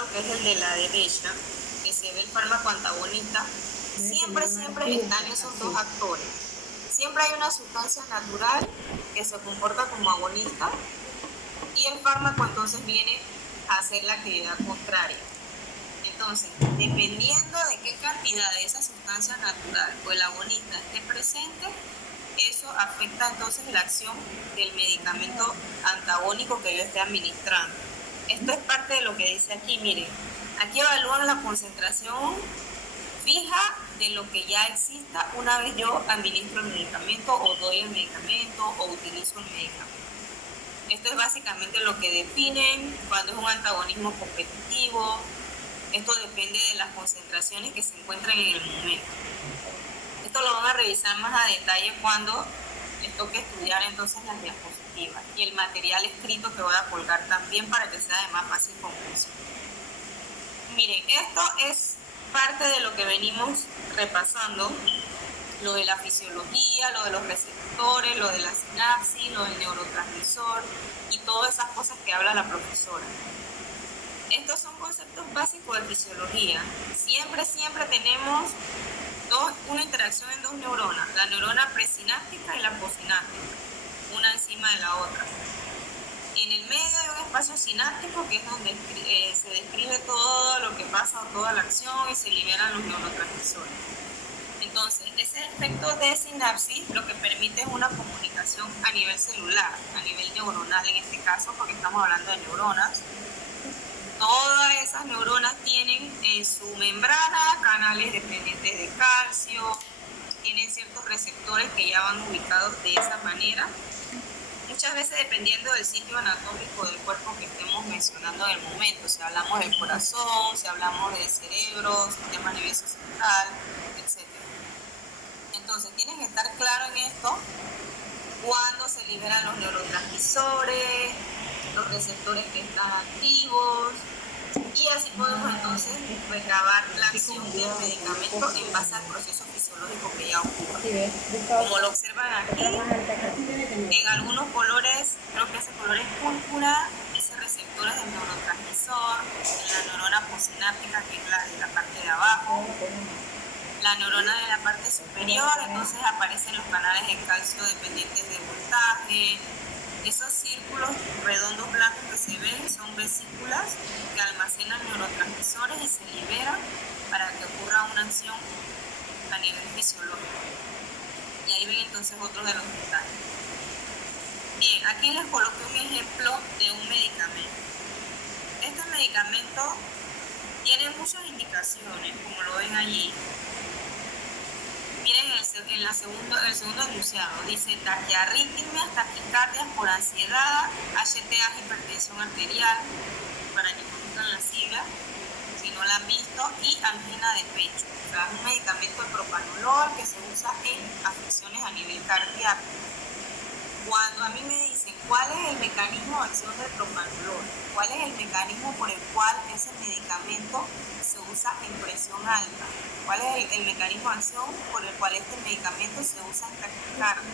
cuadro, que es el de la derecha, que se ve el fármaco antagonista, siempre están esos dos actores. Siempre hay una sustancia natural que se comporta como agonista y el fármaco entonces viene a hacer la actividad contraria. Entonces, dependiendo de qué cantidad de esa sustancia natural o el agonista esté presente, eso afecta entonces la acción del medicamento antagónico que yo esté administrando. Esto es parte de lo que dice aquí, miren, aquí evalúan la concentración fija de lo que ya exista una vez yo administro el medicamento o doy el medicamento o utilizo el medicamento. Esto es básicamente lo que definen cuando es un antagonismo competitivo. Esto depende de las concentraciones que se encuentran en el momento. Esto lo van a revisar más a detalle cuando les toque estudiar entonces las diapositivas y el material escrito que voy a colgar también para que sea de más fácil comprensión. Miren, esto es parte de lo que venimos repasando, lo de la fisiología, lo de los receptores, lo de la sinapsis, lo del neurotransmisor y todas esas cosas que habla la profesora. Estos son conceptos básicos de fisiología. Siempre tenemos una interacción en dos neuronas, la neurona presináptica y la posináptica, una encima de la otra. En el medio hay un espacio sináptico que es donde se describe todo lo que pasa o toda la acción y se liberan los neurotransmisores. Entonces, ese efecto de sinapsis lo que permite es una comunicación a nivel celular, a nivel neuronal en este caso, porque estamos hablando de neuronas. Todas esas neuronas tienen en su membrana canales dependientes de calcio, tienen ciertos receptores que ya van ubicados de esa manera. Muchas veces dependiendo del sitio anatómico del cuerpo que estemos mencionando en el momento, si hablamos del corazón, si hablamos del cerebro, sistema nervioso central, etc. Entonces tienen que estar claro en esto, cuándo se liberan los neurotransmisores, los receptores que están activos, y así podemos entonces recabar la acción del medicamento en base al proceso fisiológico que ya ocurre. Como lo observan aquí, en algunos colores, creo que ese color es púrpura, ese receptor es el neurotransmisor, en la neurona posináptica, que es la de la parte de abajo, la neurona de la parte superior, entonces aparecen los canales de calcio dependientes de voltaje. Esos círculos redondos blancos que se ven son vesículas que almacenan neurotransmisores y se liberan para que ocurra una acción a nivel fisiológico. Y ahí ven entonces otros de los detalles. Bien, aquí les coloqué un ejemplo de un medicamento. Este medicamento tiene muchas indicaciones, como lo ven allí. Miren el segundo enunciado, dice taquiarritmias, taquicardias por ansiedad, HTA, hipertensión arterial, para que conozcan la sigla, si no la han visto, y angina de pecho. O sea, es un medicamento de propanolol que se usa en afecciones a nivel cardíaco. Cuando a mí me dicen cuál es el mecanismo de acción del propanolol, cuál es el mecanismo por el cual ese medicamento se usa en presión alta, cuál es el mecanismo de acción por el cual este medicamento se usa en taquicardia,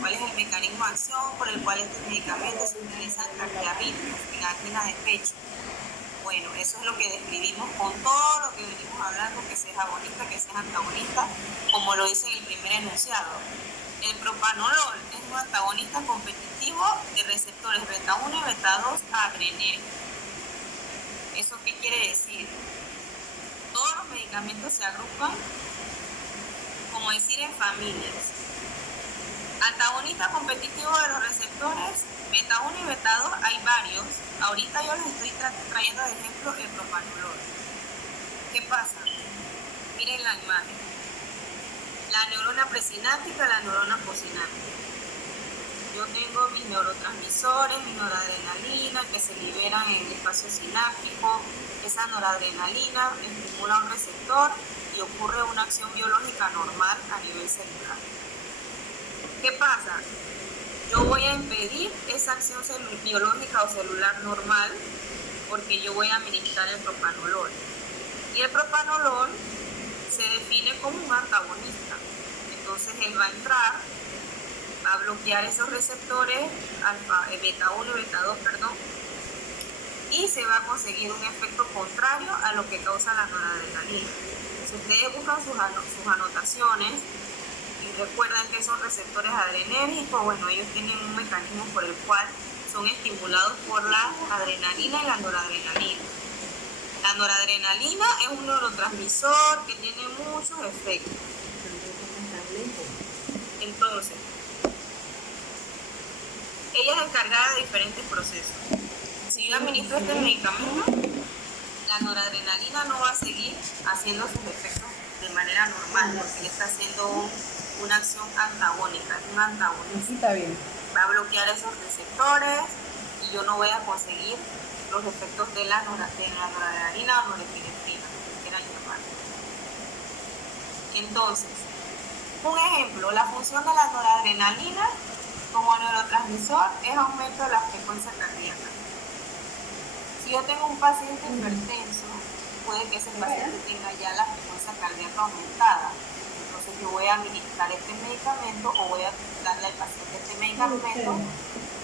cuál es el mecanismo de acción por el cual este medicamento se utiliza en taquiarritmias, en angina de pecho. Bueno, eso es lo que describimos con todo lo que venimos hablando, que sea agonista, que sea antagonista, como lo dice en el primer enunciado. El propanolol es un antagonista competitivo de receptores beta 1 y beta 2 adrenérgicos. ¿Eso qué quiere decir? Todos los medicamentos se agrupan, como decir, en familias. Antagonista competitivo de los receptores beta 1 y beta 2 hay varios. Ahorita yo les estoy trayendo de ejemplo el propanolol. ¿Qué pasa? Miren la imagen. La neurona presináptica, la neurona posináptica. Yo tengo mis neurotransmisores, mi noradrenalina, que se liberan en el espacio sináptico. Esa noradrenalina estimula un receptor y ocurre una acción biológica normal a nivel celular. ¿Qué pasa? Yo voy a impedir esa acción biológica o celular normal porque yo voy a administrar el propanolol. Y el propanolol se define como un antagonista. Entonces él va a entrar a bloquear esos receptores beta 1 y beta 2, y se va a conseguir un efecto contrario a lo que causa la noradrenalina. Si ustedes buscan sus anotaciones y recuerdan que son receptores adrenérgicos, bueno, ellos tienen un mecanismo por el cual son estimulados por la adrenalina y la noradrenalina. La noradrenalina es un neurotransmisor que tiene muchos efectos. Entonces, ella es encargada de diferentes procesos. Si yo administro este medicamento, la noradrenalina no va a seguir haciendo sus efectos de manera normal, porque ella está haciendo una acción antagónica, es un antagonista. Sí, está bien. Va a bloquear esos receptores y yo no voy a conseguir los efectos de la noradrenalina o norepinefrina, que quieran llamar. Entonces, un ejemplo, la función de la noradrenalina como neurotransmisor es aumento de la frecuencia cardíaca. Si yo tengo un paciente hipertenso, puede que ese paciente tenga ya la frecuencia cardíaca aumentada. Entonces yo voy a administrar este medicamento o voy a darle al paciente este medicamento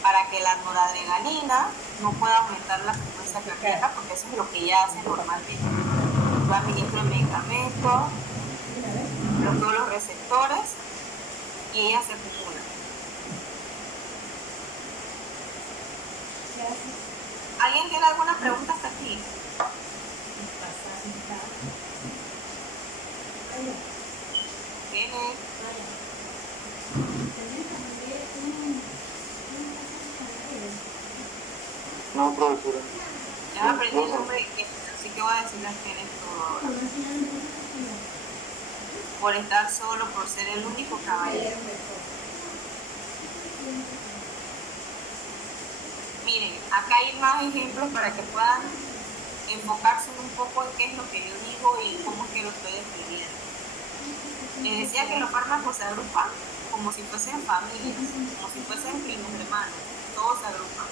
para que la noradrenalina no pueda aumentar la frecuencia cardíaca, porque eso es lo que ella hace normalmente. Yo administro el medicamento, bloqueo los receptores y ella se acumula. ¿Alguien tiene alguna pregunta hasta aquí? ¿Tiene? No, profesora. Ya aprendí el nombre, así que voy a decirles que eres todo ahora. Por estar solo, por ser el único caballero. Miren, acá hay más ejemplos para que puedan enfocarse un poco en qué es lo que yo digo y cómo es que lo estoy describiendo. Les decía que los fármacos se agrupan como si fuesen familias, como si fuesen primos hermanos, todos se agrupan.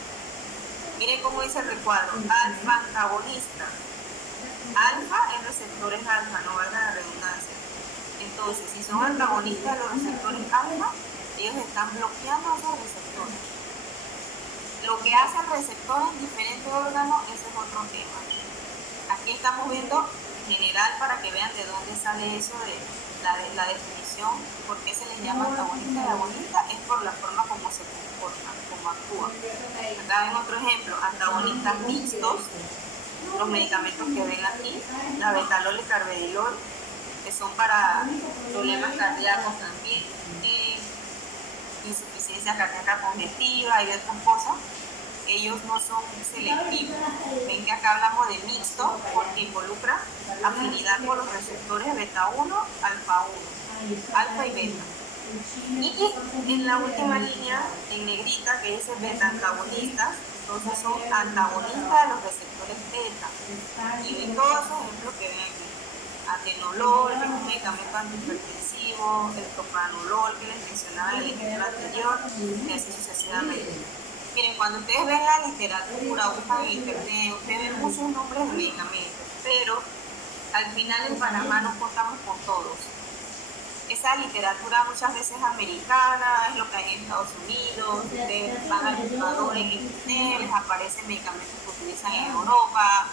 Miren cómo dice el recuadro, alfa antagonista. Alfa es receptores alfa, no valga la redundancia. Entonces, si son antagonistas los receptores alfa, ellos están bloqueando esos receptores. Lo que hace el receptor en diferentes órganos, ese es otro tema. Aquí estamos viendo general para que vean de dónde sale eso de la definición, por qué se les llama antagonista y agonista, es por la forma como se comportan, como actúan. Acá ven otro ejemplo, antagonistas mixtos, los medicamentos que ven aquí, la betalol y carvedilol, que son para problemas cardíacos también, insuficiencia cardíaca congestiva y otras cosas. Ellos no son selectivos. Ven que acá hablamos de mixto porque involucra afinidad con los receptores beta 1, alfa 1, alfa y beta. Y en la última línea, en negrita, que dice beta antagonistas, entonces son antagonistas de los receptores beta. Y ven todos esos ejemplos que ven aquí. Atenolol, que es un medicamento antihipertensivo, el propranolol, que les mencionaba en el ejemplo anterior, y así sucesivamente. Miren, cuando ustedes ven la literatura, buscan en internet, ustedes ven muchos nombres de medicamentos, pero al final en Panamá nos contamos con todos. Esa literatura muchas veces es americana, es lo que hay en Estados Unidos, ustedes van al buscador en internet, les aparecen medicamentos que utilizan en Europa.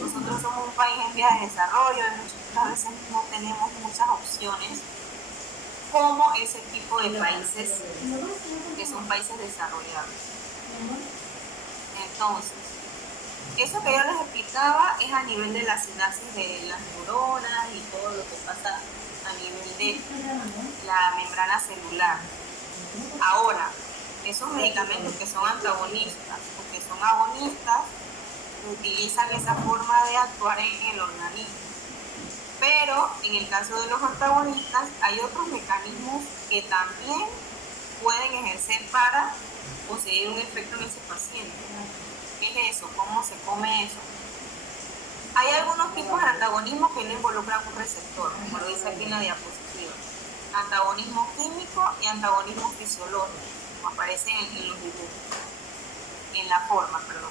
Nosotros somos un país en vías de desarrollo y muchas veces no tenemos muchas opciones como ese tipo de países que son países desarrollados. Entonces, eso que yo les explicaba es a nivel de la sinapsis de las neuronas y todo lo que pasa a nivel de la membrana celular. Ahora, esos medicamentos que son antagonistas o que son agonistas utilizan esa forma de actuar en el organismo. Pero en el caso de los antagonistas hay otros mecanismos que también pueden ejercer para conseguir un efecto en ese paciente. ¿Qué es eso? ¿Cómo se come eso? Hay algunos tipos de antagonismo que no involucran un receptor, como lo dice aquí en la diapositiva. Antagonismo químico y antagonismo fisiológico, como aparecen en los dibujos, en la forma, perdón.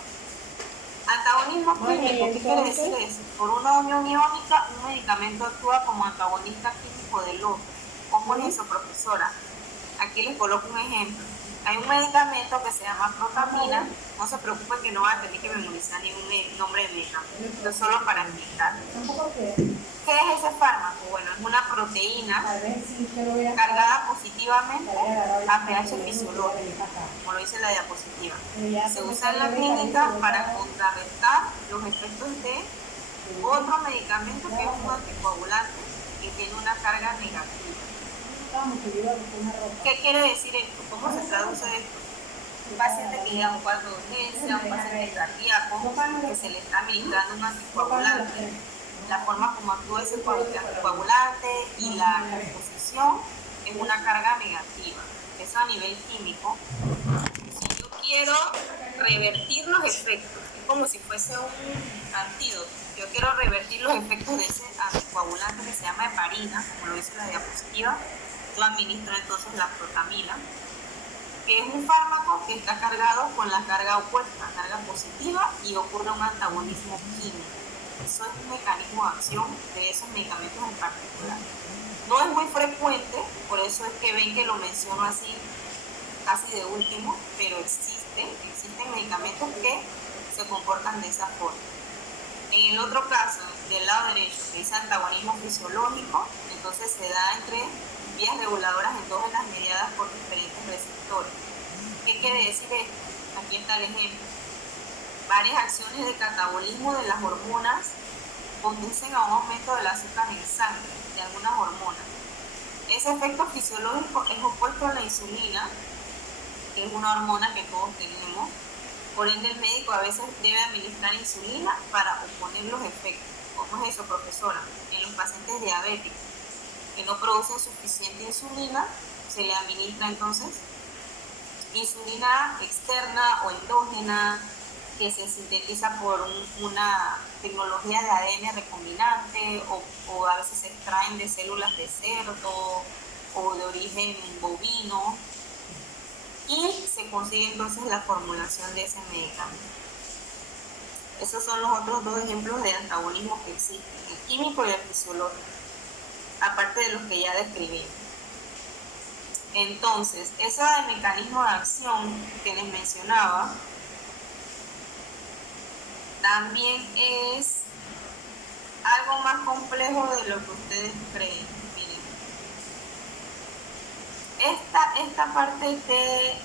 Antagonismo químico, ¿qué quiere decir eso? Por una unión iónica, un medicamento actúa como antagonista químico del otro. ¿Cómo es eso, profesora? Aquí les coloco un ejemplo. Hay un medicamento que se llama protamina. No se preocupen que no van a tener que memorizar ningún nombre de medicamento, es solo para explicar. ¿Qué es ese fármaco? Bueno, es una proteína cargada positivamente a pH fisiológico, como lo dice la diapositiva. Se usa en la clínica para contrarrestar los efectos de otro medicamento que es un anticoagulante que tiene una carga negativa. ¿Qué quiere decir esto? ¿Cómo se traduce esto? Un paciente que llega a un cuadro de urgencia, un paciente cardíaco, que se le está administrando un anticoagulante. La forma como actúa ese anticoagulante y la composición es una carga negativa. Eso a nivel químico. Si yo quiero revertir los efectos, es como si fuese un antídoto. Yo quiero revertir los efectos de ese anticoagulante que se llama heparina, como lo dice la diapositiva. Yo administro entonces la protamina, que es un fármaco que está cargado con la carga opuesta, carga positiva, y ocurre un antagonismo químico. Eso es un mecanismo de acción de esos medicamentos en particular. No es muy frecuente, por eso es que ven que lo menciono así, casi de último, pero existen medicamentos que se comportan de esa forma. En el otro caso, del lado derecho, que dice antagonismo fisiológico, entonces se da entre vías reguladoras endógenas mediadas por diferentes receptores. ¿Qué quiere decir esto? Aquí está el ejemplo. Varias acciones de catabolismo de las hormonas conducen a un aumento del azúcar en sangre de algunas hormonas. Ese efecto fisiológico es opuesto a la insulina, que es una hormona que todos tenemos. Por ende, el médico a veces debe administrar insulina para oponer los efectos. ¿Cómo es eso, profesora? En los pacientes diabéticos que no producen suficiente insulina, se le administra entonces insulina externa o endógena, que se sintetiza por una tecnología de ADN recombinante, o a veces se extraen de células de cerdo o de origen bovino, y se consigue entonces la formulación de ese medicamento. Esos son los otros dos ejemplos de antagonismo que existen, el químico y el fisiológico, aparte de los que ya describí. Entonces, eso del mecanismo de acción que les mencionaba, también es algo más complejo de lo que ustedes creen. Miren, esta parte del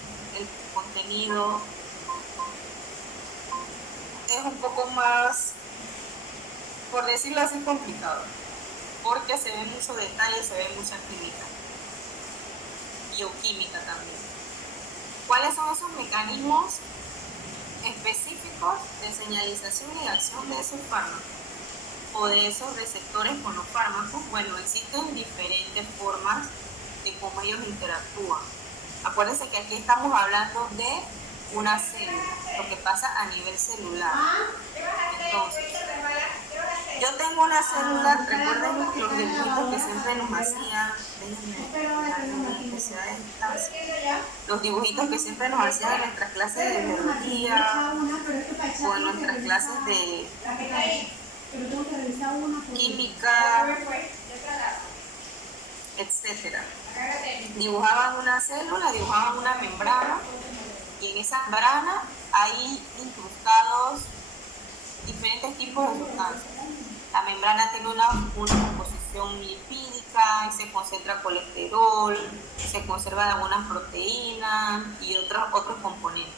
contenido es un poco más, por decirlo así, complicado, porque se ve mucho detalle, se ve mucha química, bioquímica también. ¿Cuáles son esos mecanismos específicos de señalización y de acción de esos fármacos o de esos receptores con los fármacos? Bueno, existen diferentes formas de cómo ellos interactúan. Acuérdense que aquí estamos hablando de una célula, lo que pasa a nivel celular. Entonces, yo tengo una célula, recuerden los dibujitos que siempre nos hacían, los dibujitos que siempre nos hacían en nuestras clases de biología o en nuestras clases de química, etcétera. Dibujaban una célula, dibujaban una membrana, y en esa membrana hay incrustados diferentes tipos de sustancias. La membrana tiene una composición lipídica y se concentra colesterol, se conservan algunas proteínas y otros componentes.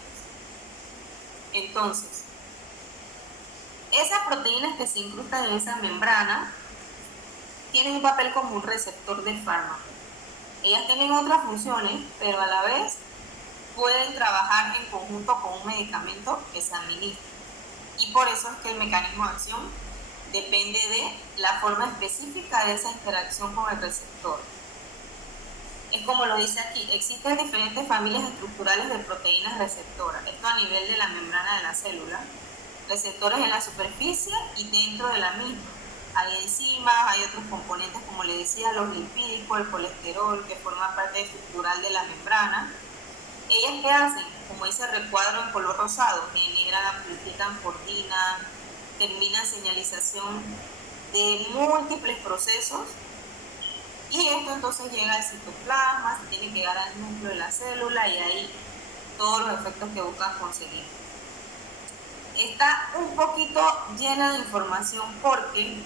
Entonces, esas proteínas que se incrustan en esa membrana tienen un papel como un receptor de fármaco. Ellas tienen otras funciones, pero a la vez pueden trabajar en conjunto con un medicamento que se administra. Y por eso es que el mecanismo de acción depende de la forma específica de esa interacción con el receptor. Es como lo dice aquí, existen diferentes familias estructurales de proteínas receptoras, esto a nivel de la membrana de la célula, receptores en la superficie y dentro de la misma. Hay enzimas, hay otros componentes, como le decía, los lipídicos, el colesterol, que forman parte estructural de la membrana. Ellas, ¿qué hacen? Como dice el recuadro en color rosado, generan, amplifican, coordinan, terminan señalización de múltiples procesos Y esto entonces llega al citoplasma, se tiene que llegar al núcleo de la célula y ahí todos los efectos que buscan conseguir. Está un poquito llena de información porque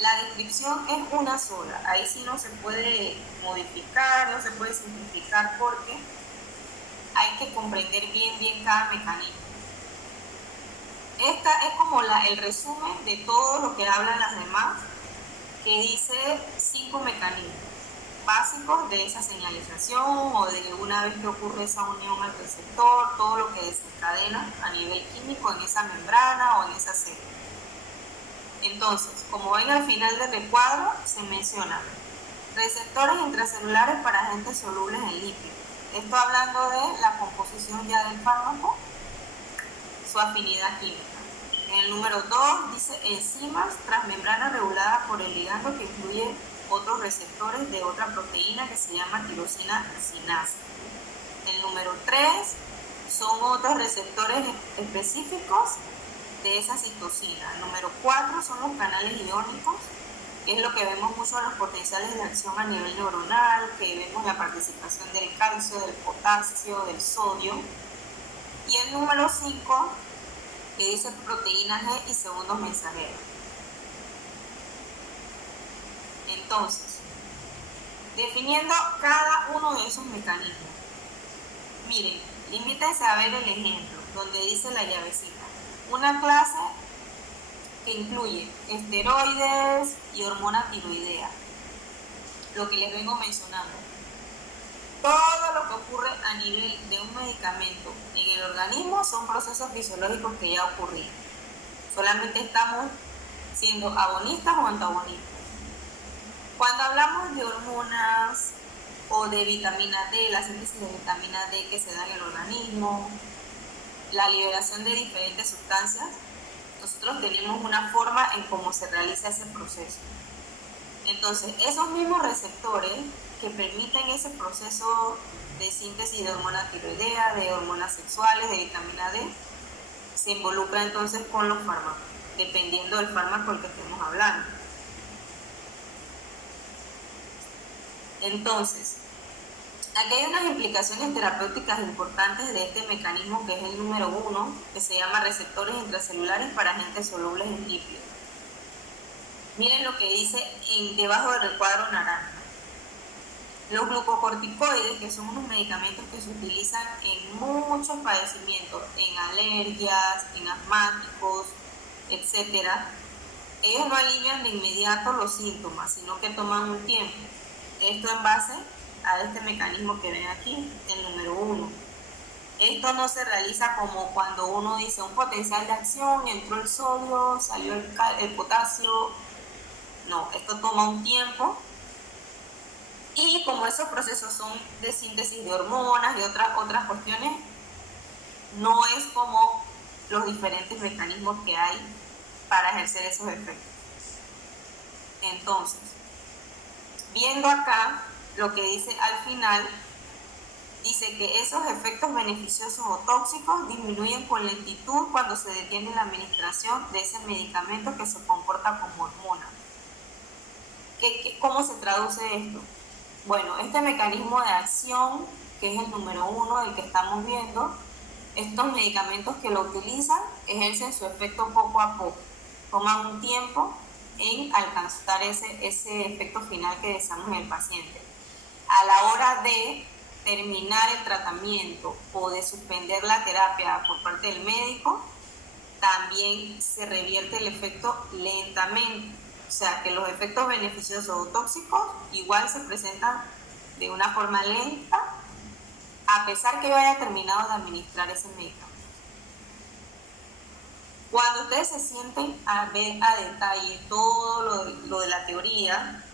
la descripción es una sola. Ahí sí no se puede modificar, no se puede simplificar porque hay que comprender bien cada mecanismo. Esta es como el resumen de todo lo que hablan las demás, que dice 5 mecanismos básicos de esa señalización o de una vez que ocurre esa unión al receptor, todo lo que desencadena a nivel químico en esa membrana o en esa célula. Entonces, como ven al final del recuadro, se mencionan receptores intracelulares para agentes solubles en líquido. Esto hablando de la composición ya del fármaco, su afinidad química. En el número 2 dice enzimas transmembrana regulada por el ligando que incluye otros receptores de otra proteína que se llama tirosina sinasa. El número 3 son otros receptores específicos de esa citosina. El número 4 son los canales iónicos, que es lo que vemos mucho en los potenciales de acción a nivel neuronal, que vemos la participación del calcio, del potasio, del sodio. Y el número 5, que dice proteínas G y segundos mensajeros. Entonces, definiendo cada uno de esos mecanismos, miren, limítense a ver el ejemplo, donde dice la llavecita. Una clase que incluye esteroides y hormona tiroidea, lo que les vengo mencionando. Todo lo que ocurre a nivel de un medicamento en el organismo son procesos fisiológicos que ya ocurrieron. Solamente estamos siendo agonistas o antagonistas. Cuando hablamos de hormonas o de vitamina D, la síntesis de vitamina D que se da en el organismo, la liberación de diferentes sustancias, nosotros tenemos una forma en cómo se realiza ese proceso. Entonces, esos mismos receptores que permiten ese proceso de síntesis de hormona tiroidea, de hormonas sexuales, de vitamina D, se involucra entonces con los fármacos, dependiendo del fármaco del que estemos hablando. Entonces, aquí hay unas implicaciones terapéuticas importantes de este mecanismo que es el número 1, que se llama receptores intracelulares para agentes solubles en lípidos. Miren lo que dice debajo del recuadro naranja. Los glucocorticoides, que son unos medicamentos que se utilizan en muchos padecimientos, en alergias, en asmáticos, etc., ellos no alivian de inmediato los síntomas, sino que toman un tiempo. Esto en base a este mecanismo que ven aquí, el número 1. Esto no se realiza como cuando uno dice un potencial de acción, entró el sodio, salió el potasio. No, esto toma un tiempo. Y como esos procesos son de síntesis de hormonas y otras cuestiones, no es como los diferentes mecanismos que hay para ejercer esos efectos. Entonces, viendo acá lo que dice al final, dice que esos efectos beneficiosos o tóxicos disminuyen con lentitud cuando se detiene la administración de ese medicamento que se comporta como hormona. ¿Cómo se traduce esto? Bueno, este mecanismo de acción, que es el número 1, el que estamos viendo, estos medicamentos que lo utilizan ejercen su efecto poco a poco, toman un tiempo en alcanzar ese efecto final que deseamos en el paciente. A la hora de terminar el tratamiento o de suspender la terapia por parte del médico, también se revierte el efecto lentamente. O sea, que los efectos beneficiosos o tóxicos igual se presentan de una forma lenta, a pesar que yo haya terminado de administrar ese medicamento. Cuando ustedes se sienten a ver a detalle todo lo de la teoría,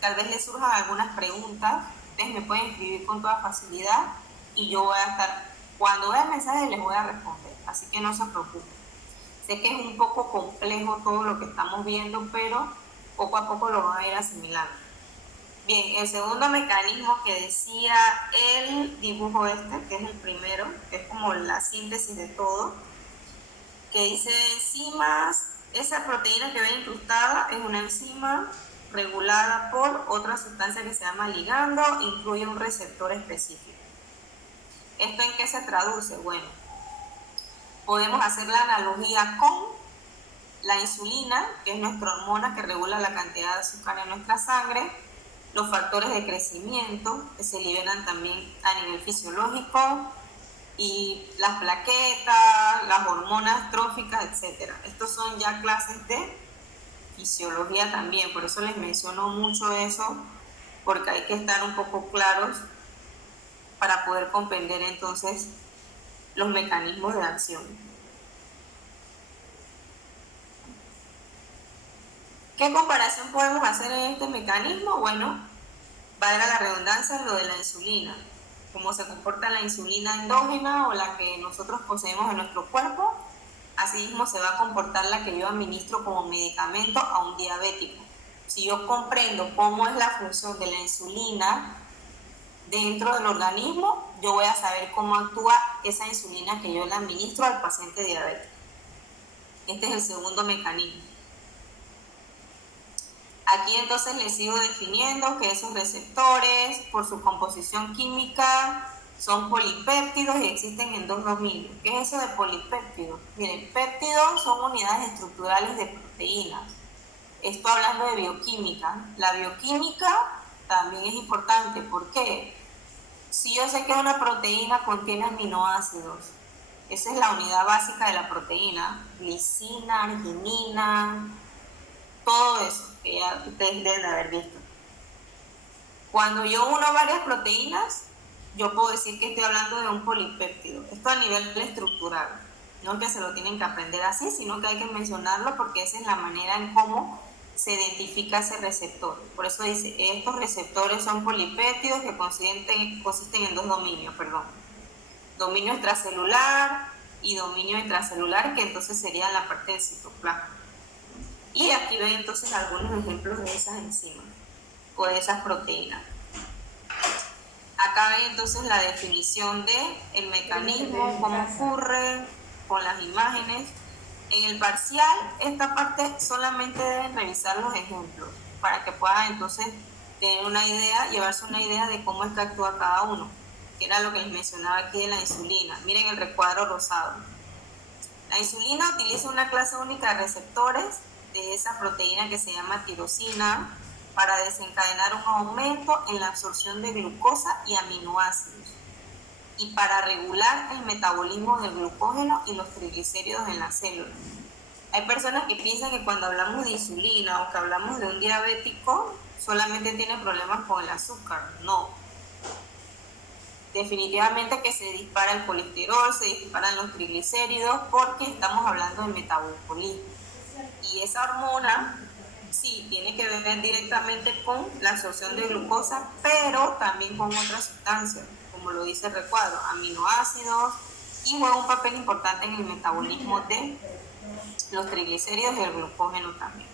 tal vez les surjan algunas preguntas, ustedes me pueden escribir con toda facilidad y yo voy a estar, cuando vea el mensaje les voy a responder, así que no se preocupen. Sé que es un poco complejo todo lo que estamos viendo, pero poco a poco lo van a ir asimilando. Bien, el segundo mecanismo que decía el dibujo que es el primero, que es como la síntesis de todo, que dice enzimas, esa proteína que ven incrustada es una enzima, regulada por otra sustancia que se llama ligando, incluye un receptor específico. ¿Esto en qué se traduce? Bueno, podemos hacer la analogía con la insulina, que es nuestra hormona que regula la cantidad de azúcar en nuestra sangre, los factores de crecimiento que se liberan también a nivel fisiológico, y las plaquetas, las hormonas tróficas, etc. Estos son ya clases de fisiología también, por eso les menciono mucho eso, porque hay que estar un poco claros para poder comprender entonces los mecanismos de acción. ¿Qué comparación podemos hacer en este mecanismo? Bueno, valga la redundancia, lo de la insulina. Cómo se comporta la insulina endógena o la que nosotros poseemos en nuestro cuerpo, así mismo se va a comportar la que yo administro como medicamento a un diabético. Si yo comprendo cómo es la función de la insulina dentro del organismo, yo voy a saber cómo actúa esa insulina que yo le administro al paciente diabético. Este es el segundo mecanismo. Aquí entonces les sigo definiendo que esos receptores, por su composición química, son polipéptidos y existen en dos dominios. ¿Qué es eso de polipéptidos? Miren, péptidos son unidades estructurales de proteínas. Esto hablando de bioquímica. La bioquímica también es importante. ¿Por qué? Si yo sé que una proteína contiene aminoácidos, esa es la unidad básica de la proteína, glicina, arginina, todo eso que ya ustedes deben haber visto. Cuando yo uno varias proteínas, yo puedo decir que estoy hablando de un polipéptido. Esto a nivel estructural, no que se lo tienen que aprender así, sino que hay que mencionarlo porque esa es la manera en cómo se identifica ese receptor. Por eso dice, estos receptores son polipéptidos que consisten en dos dominios, dominio extracelular y dominio intracelular, que entonces sería la parte del citoplasma. Y aquí ven entonces algunos ejemplos de esas enzimas o de esas proteínas. Acá ven entonces la definición del mecanismo, cómo ocurre, con las imágenes. En el parcial, esta parte solamente deben revisar los ejemplos para que puedan entonces tener una idea, llevarse una idea de cómo es que actúa cada uno, que era lo que les mencionaba aquí de la insulina. Miren el recuadro rosado. La insulina utiliza una clase única de receptores de esa proteína que se llama tirosina para desencadenar un aumento en la absorción de glucosa y aminoácidos y para regular el metabolismo del glucógeno y los triglicéridos en la célula. Hay personas que piensan que cuando hablamos de insulina o que hablamos de un diabético solamente tiene problemas con el azúcar. No. Definitivamente que se dispara el colesterol, se disparan los triglicéridos porque estamos hablando de metabolismo. Y esa hormona sí tiene que ver directamente con la absorción de glucosa, pero también con otras sustancias, como lo dice el recuadro, aminoácidos, y juega un papel importante en el metabolismo de los triglicéridos y el glucógeno también.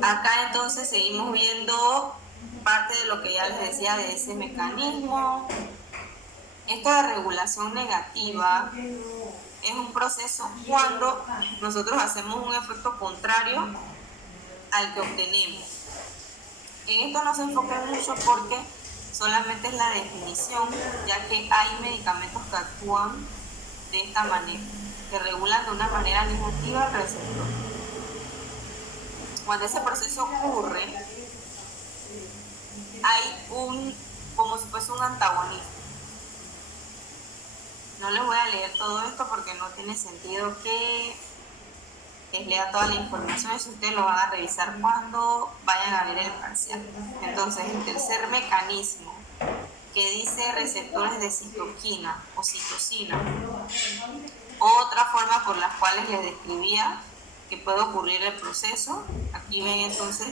Acá entonces seguimos viendo parte de lo que ya les decía de ese mecanismo. Esto de regulación negativa es un proceso cuando nosotros hacemos un efecto contrario al que obtenemos. En esto no se enfoca mucho porque solamente es la definición, ya que hay medicamentos que actúan de esta manera, que regulan de una manera negativa el receptor. Cuando ese proceso ocurre, hay como si fuese un antagonista. No les voy a leer todo esto porque no tiene sentido que les lea toda la información, eso ustedes lo van a revisar cuando vayan a ver el parcial. Entonces, el tercer mecanismo que dice receptores de citoquina o citosina, otra forma por las cuales les describía que puede ocurrir el proceso. Aquí ven entonces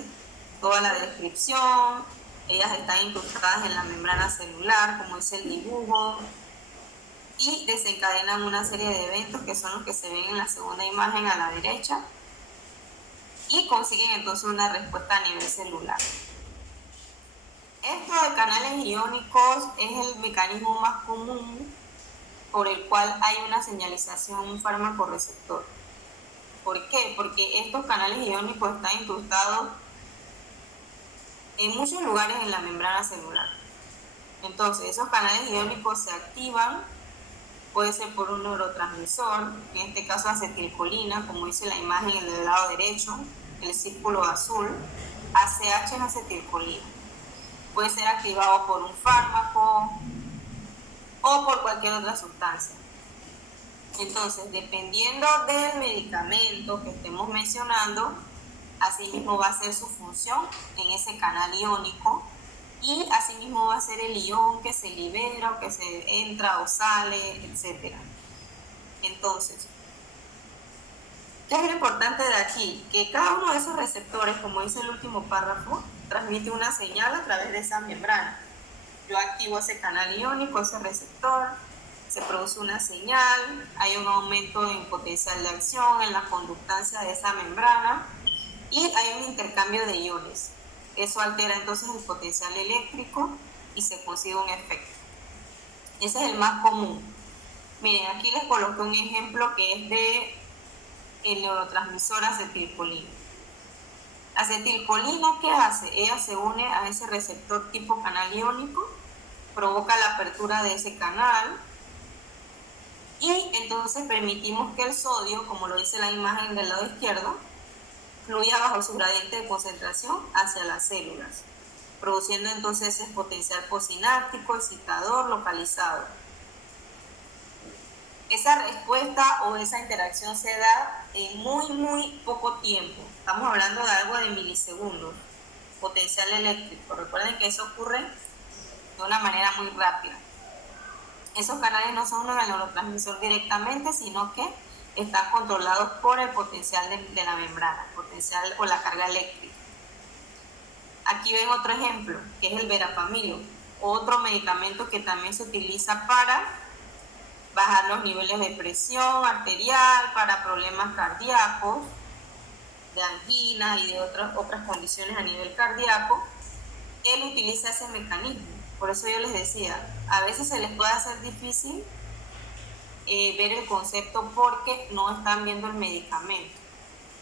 toda la descripción, ellas están incrustadas en la membrana celular, como es el dibujo, y desencadenan una serie de eventos que son los que se ven en la segunda imagen a la derecha y consiguen entonces una respuesta a nivel celular. Esto de canales iónicos es el mecanismo más común por el cual hay una señalización, un fármaco receptor. ¿Por qué? Porque estos canales iónicos están incrustados en muchos lugares en la membrana celular. Entonces, esos canales iónicos se activan, puede ser por un neurotransmisor, en este caso acetilcolina, como dice la imagen en el lado derecho, el círculo azul, ACH es acetilcolina. Puede ser activado por un fármaco o por cualquier otra sustancia. Entonces, dependiendo del medicamento que estemos mencionando, asimismo va a ser su función en ese canal iónico y asimismo va a ser el ion que se libera o que se entra o sale, etc. Entonces, ¿qué es lo importante de aquí? Que cada uno de esos receptores, como dice el último párrafo, transmite una señal a través de esa membrana. Yo activo ese canal iónico, ese receptor, se produce una señal, hay un aumento en potencial de acción, en la conductancia de esa membrana y hay un intercambio de iones. Eso altera entonces el potencial eléctrico y se consigue un efecto. Ese es el más común. Miren, aquí les coloqué un ejemplo que es de el neurotransmisor acetilcolina. Acetilcolina, ¿qué hace? Ella se une a ese receptor tipo canal iónico, provoca la apertura de ese canal y entonces permitimos que el sodio, como lo dice la imagen del lado izquierdo, fluya bajo su gradiente de concentración hacia las células, produciendo entonces ese potencial postsináptico, excitador, localizado. Esa respuesta o esa interacción se da en muy poco tiempo. Estamos hablando de algo de milisegundos. Potencial eléctrico. Recuerden que eso ocurre de una manera muy rápida. Esos canales no son uno del neurotransmisor directamente, sino que están controlados por el potencial de la membrana, el potencial o la carga eléctrica. Aquí ven otro ejemplo, que es el verapamilo, otro medicamento que también se utiliza para bajar los niveles de presión arterial, para problemas cardíacos, de angina y de otras condiciones a nivel cardíaco. Él utiliza ese mecanismo. Por eso yo les decía, a veces se les puede hacer difícil ver el concepto porque no están viendo el medicamento.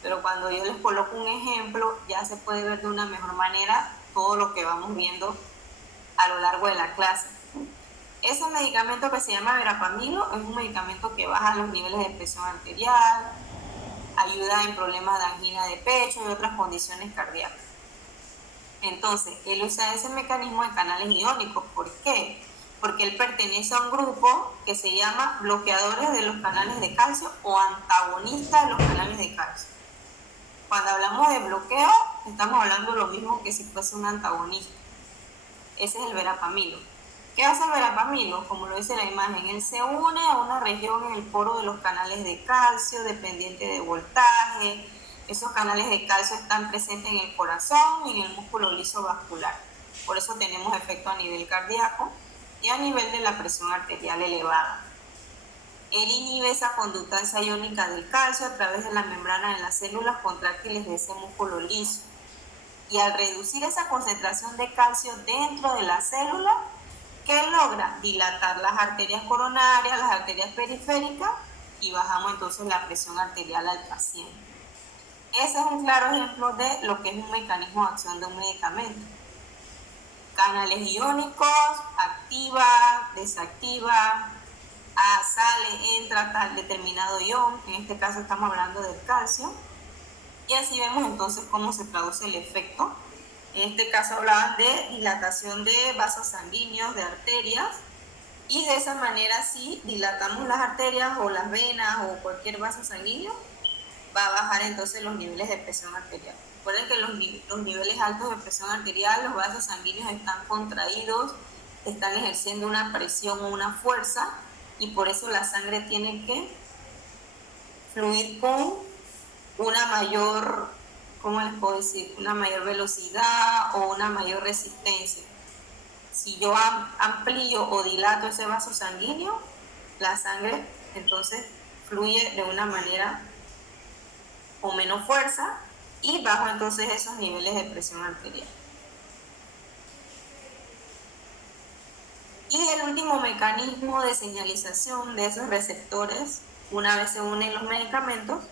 Pero cuando yo les coloco un ejemplo, ya se puede ver de una mejor manera todo lo que vamos viendo a lo largo de la clase. Ese medicamento que se llama verapamilo es un medicamento que baja los niveles de presión arterial, ayuda en problemas de angina de pecho y otras condiciones cardíacas. Entonces, él usa ese mecanismo de canales iónicos. ¿Por qué? Porque él pertenece a un grupo que se llama bloqueadores de los canales de calcio o antagonistas de los canales de calcio. Cuando hablamos de bloqueo, estamos hablando de lo mismo que si fuese un antagonista. Ese es el verapamilo. ¿Qué hace el verapamilo? Como lo dice la imagen, él se une a una región en el poro de los canales de calcio dependiente de voltaje. Esos canales de calcio están presentes en el corazón y en el músculo liso vascular. Por eso tenemos efecto a nivel cardíaco y a nivel de la presión arterial elevada. Él inhibe esa conductancia iónica del calcio a través de la membrana de las células contráctiles de ese músculo liso. Y al reducir esa concentración de calcio dentro de la célula, ¿qué logra? Dilatar las arterias coronarias, las arterias periféricas y bajamos entonces la presión arterial al paciente. Ese es un claro ejemplo de lo que es un mecanismo de acción de un medicamento. Canales iónicos, activa, desactiva, sale, entra tal determinado ion, en este caso estamos hablando del calcio, y así vemos entonces cómo se traduce el efecto. En este caso hablaban de dilatación de vasos sanguíneos, de arterias, y de esa manera si dilatamos las arterias o las venas o cualquier vaso sanguíneo, va a bajar entonces los niveles de presión arterial. Recuerden que los niveles altos de presión arterial, los vasos sanguíneos están contraídos, están ejerciendo una presión o una fuerza, y por eso la sangre tiene que fluir con una mayor, ¿cómo les puedo decir? Una mayor velocidad o una mayor resistencia. Si yo amplío o dilato ese vaso sanguíneo, la sangre entonces fluye de una manera con menos fuerza y bajo entonces esos niveles de presión arterial. Y el último mecanismo de señalización de esos receptores, una vez se unen los medicamentos,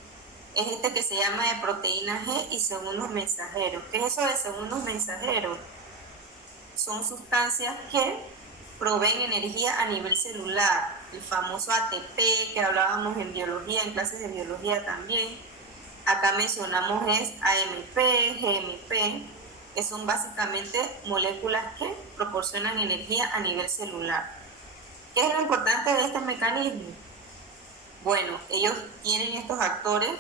es este que se llama de proteína G y segundos mensajeros. ¿Qué es eso de segundos mensajeros? Son sustancias que proveen energía a nivel celular, el famoso ATP que hablábamos en biología, en clases de biología también. Acá mencionamos es AMP, GMP, que son básicamente moléculas que proporcionan energía a nivel celular. ¿Qué es lo importante de este mecanismo? Bueno, ellos tienen estos actores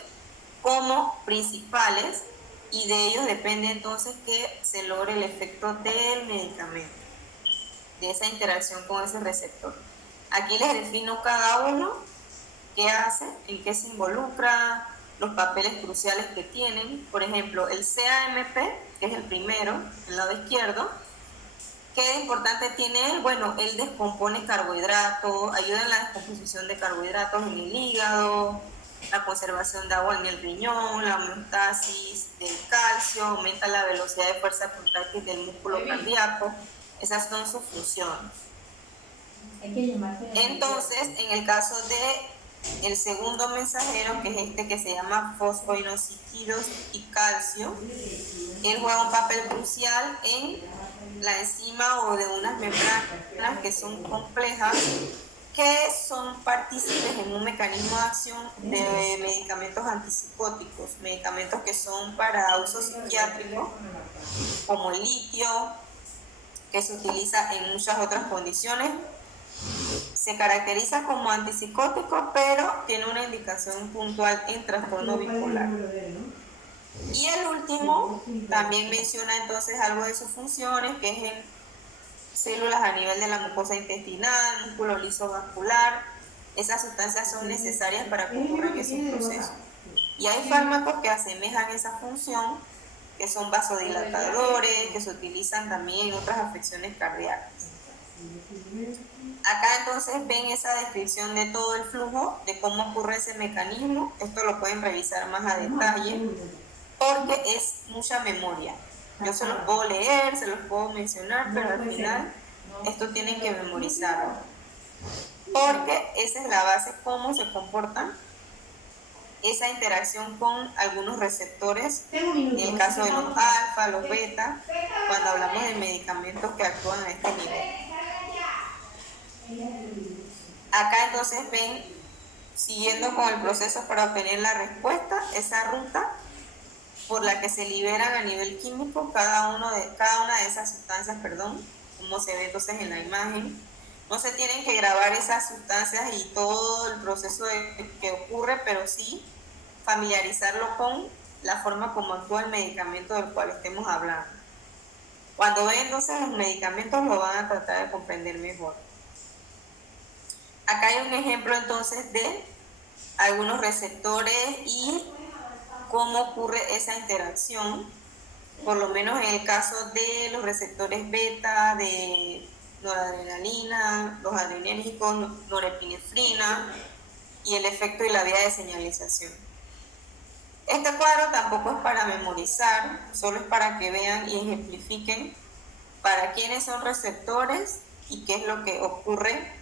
como principales y de ellos depende entonces que se logre el efecto del medicamento, de esa interacción con ese receptor. Aquí les defino cada uno, qué hace, en qué se involucra, los papeles cruciales que tienen. Por ejemplo, el CAMP, que es el primero, el lado izquierdo, ¿qué importante tiene él? Bueno, él descompone carbohidratos, ayuda en la descomposición de carbohidratos en el hígado, la conservación de agua en el riñón, la homeostasis del calcio, aumenta la velocidad de fuerza contráctil del músculo cardíaco. Esas son sus funciones. Entonces, en el caso de el segundo mensajero, que es este que se llama fosfoinosíquidos y calcio, él juega un papel crucial en la enzima o de unas membranas que son complejas, que son partícipes en un mecanismo de acción de medicamentos antipsicóticos, medicamentos que son para uso psiquiátrico, como el litio, que se utiliza en muchas otras condiciones. Se caracteriza como antipsicótico, pero tiene una indicación puntual en trastorno bipolar. Y el último también menciona entonces algo de sus funciones, que es en células a nivel de la mucosa intestinal, músculo liso vascular. Esas sustancias son necesarias para que ocurran esos procesos. Y hay fármacos que asemejan esa función, que son vasodilatadores, que se utilizan también en otras afecciones cardíacas. Acá entonces ven esa descripción de todo el flujo, de cómo ocurre ese mecanismo. Esto lo pueden revisar más a detalle, porque es mucha memoria. Yo se los puedo leer, se los puedo mencionar, pero al final esto tienen que memorizarlo, porque esa es la base, cómo se comportan esa interacción con algunos receptores, en el caso de los alfa, los beta, cuando hablamos de medicamentos que actúan a este nivel. Acá entonces ven, siguiendo con el proceso para obtener la respuesta, esa ruta por la que se liberan a nivel químico cada una de esas sustancias, como se ve entonces en la imagen. No se tienen que grabar esas sustancias y todo el proceso que ocurre, pero sí familiarizarlo con la forma como actúa el medicamento del cual estemos hablando. Cuando ven entonces los medicamentos lo van a tratar de comprender mejor. Acá hay un ejemplo entonces de algunos receptores y cómo ocurre esa interacción, por lo menos en el caso de los receptores beta, de noradrenalina, los adrenérgicos, norepinefrina y el efecto y la vía de señalización. Este cuadro tampoco es para memorizar, solo es para que vean y ejemplifiquen para quiénes son receptores y qué es lo que ocurre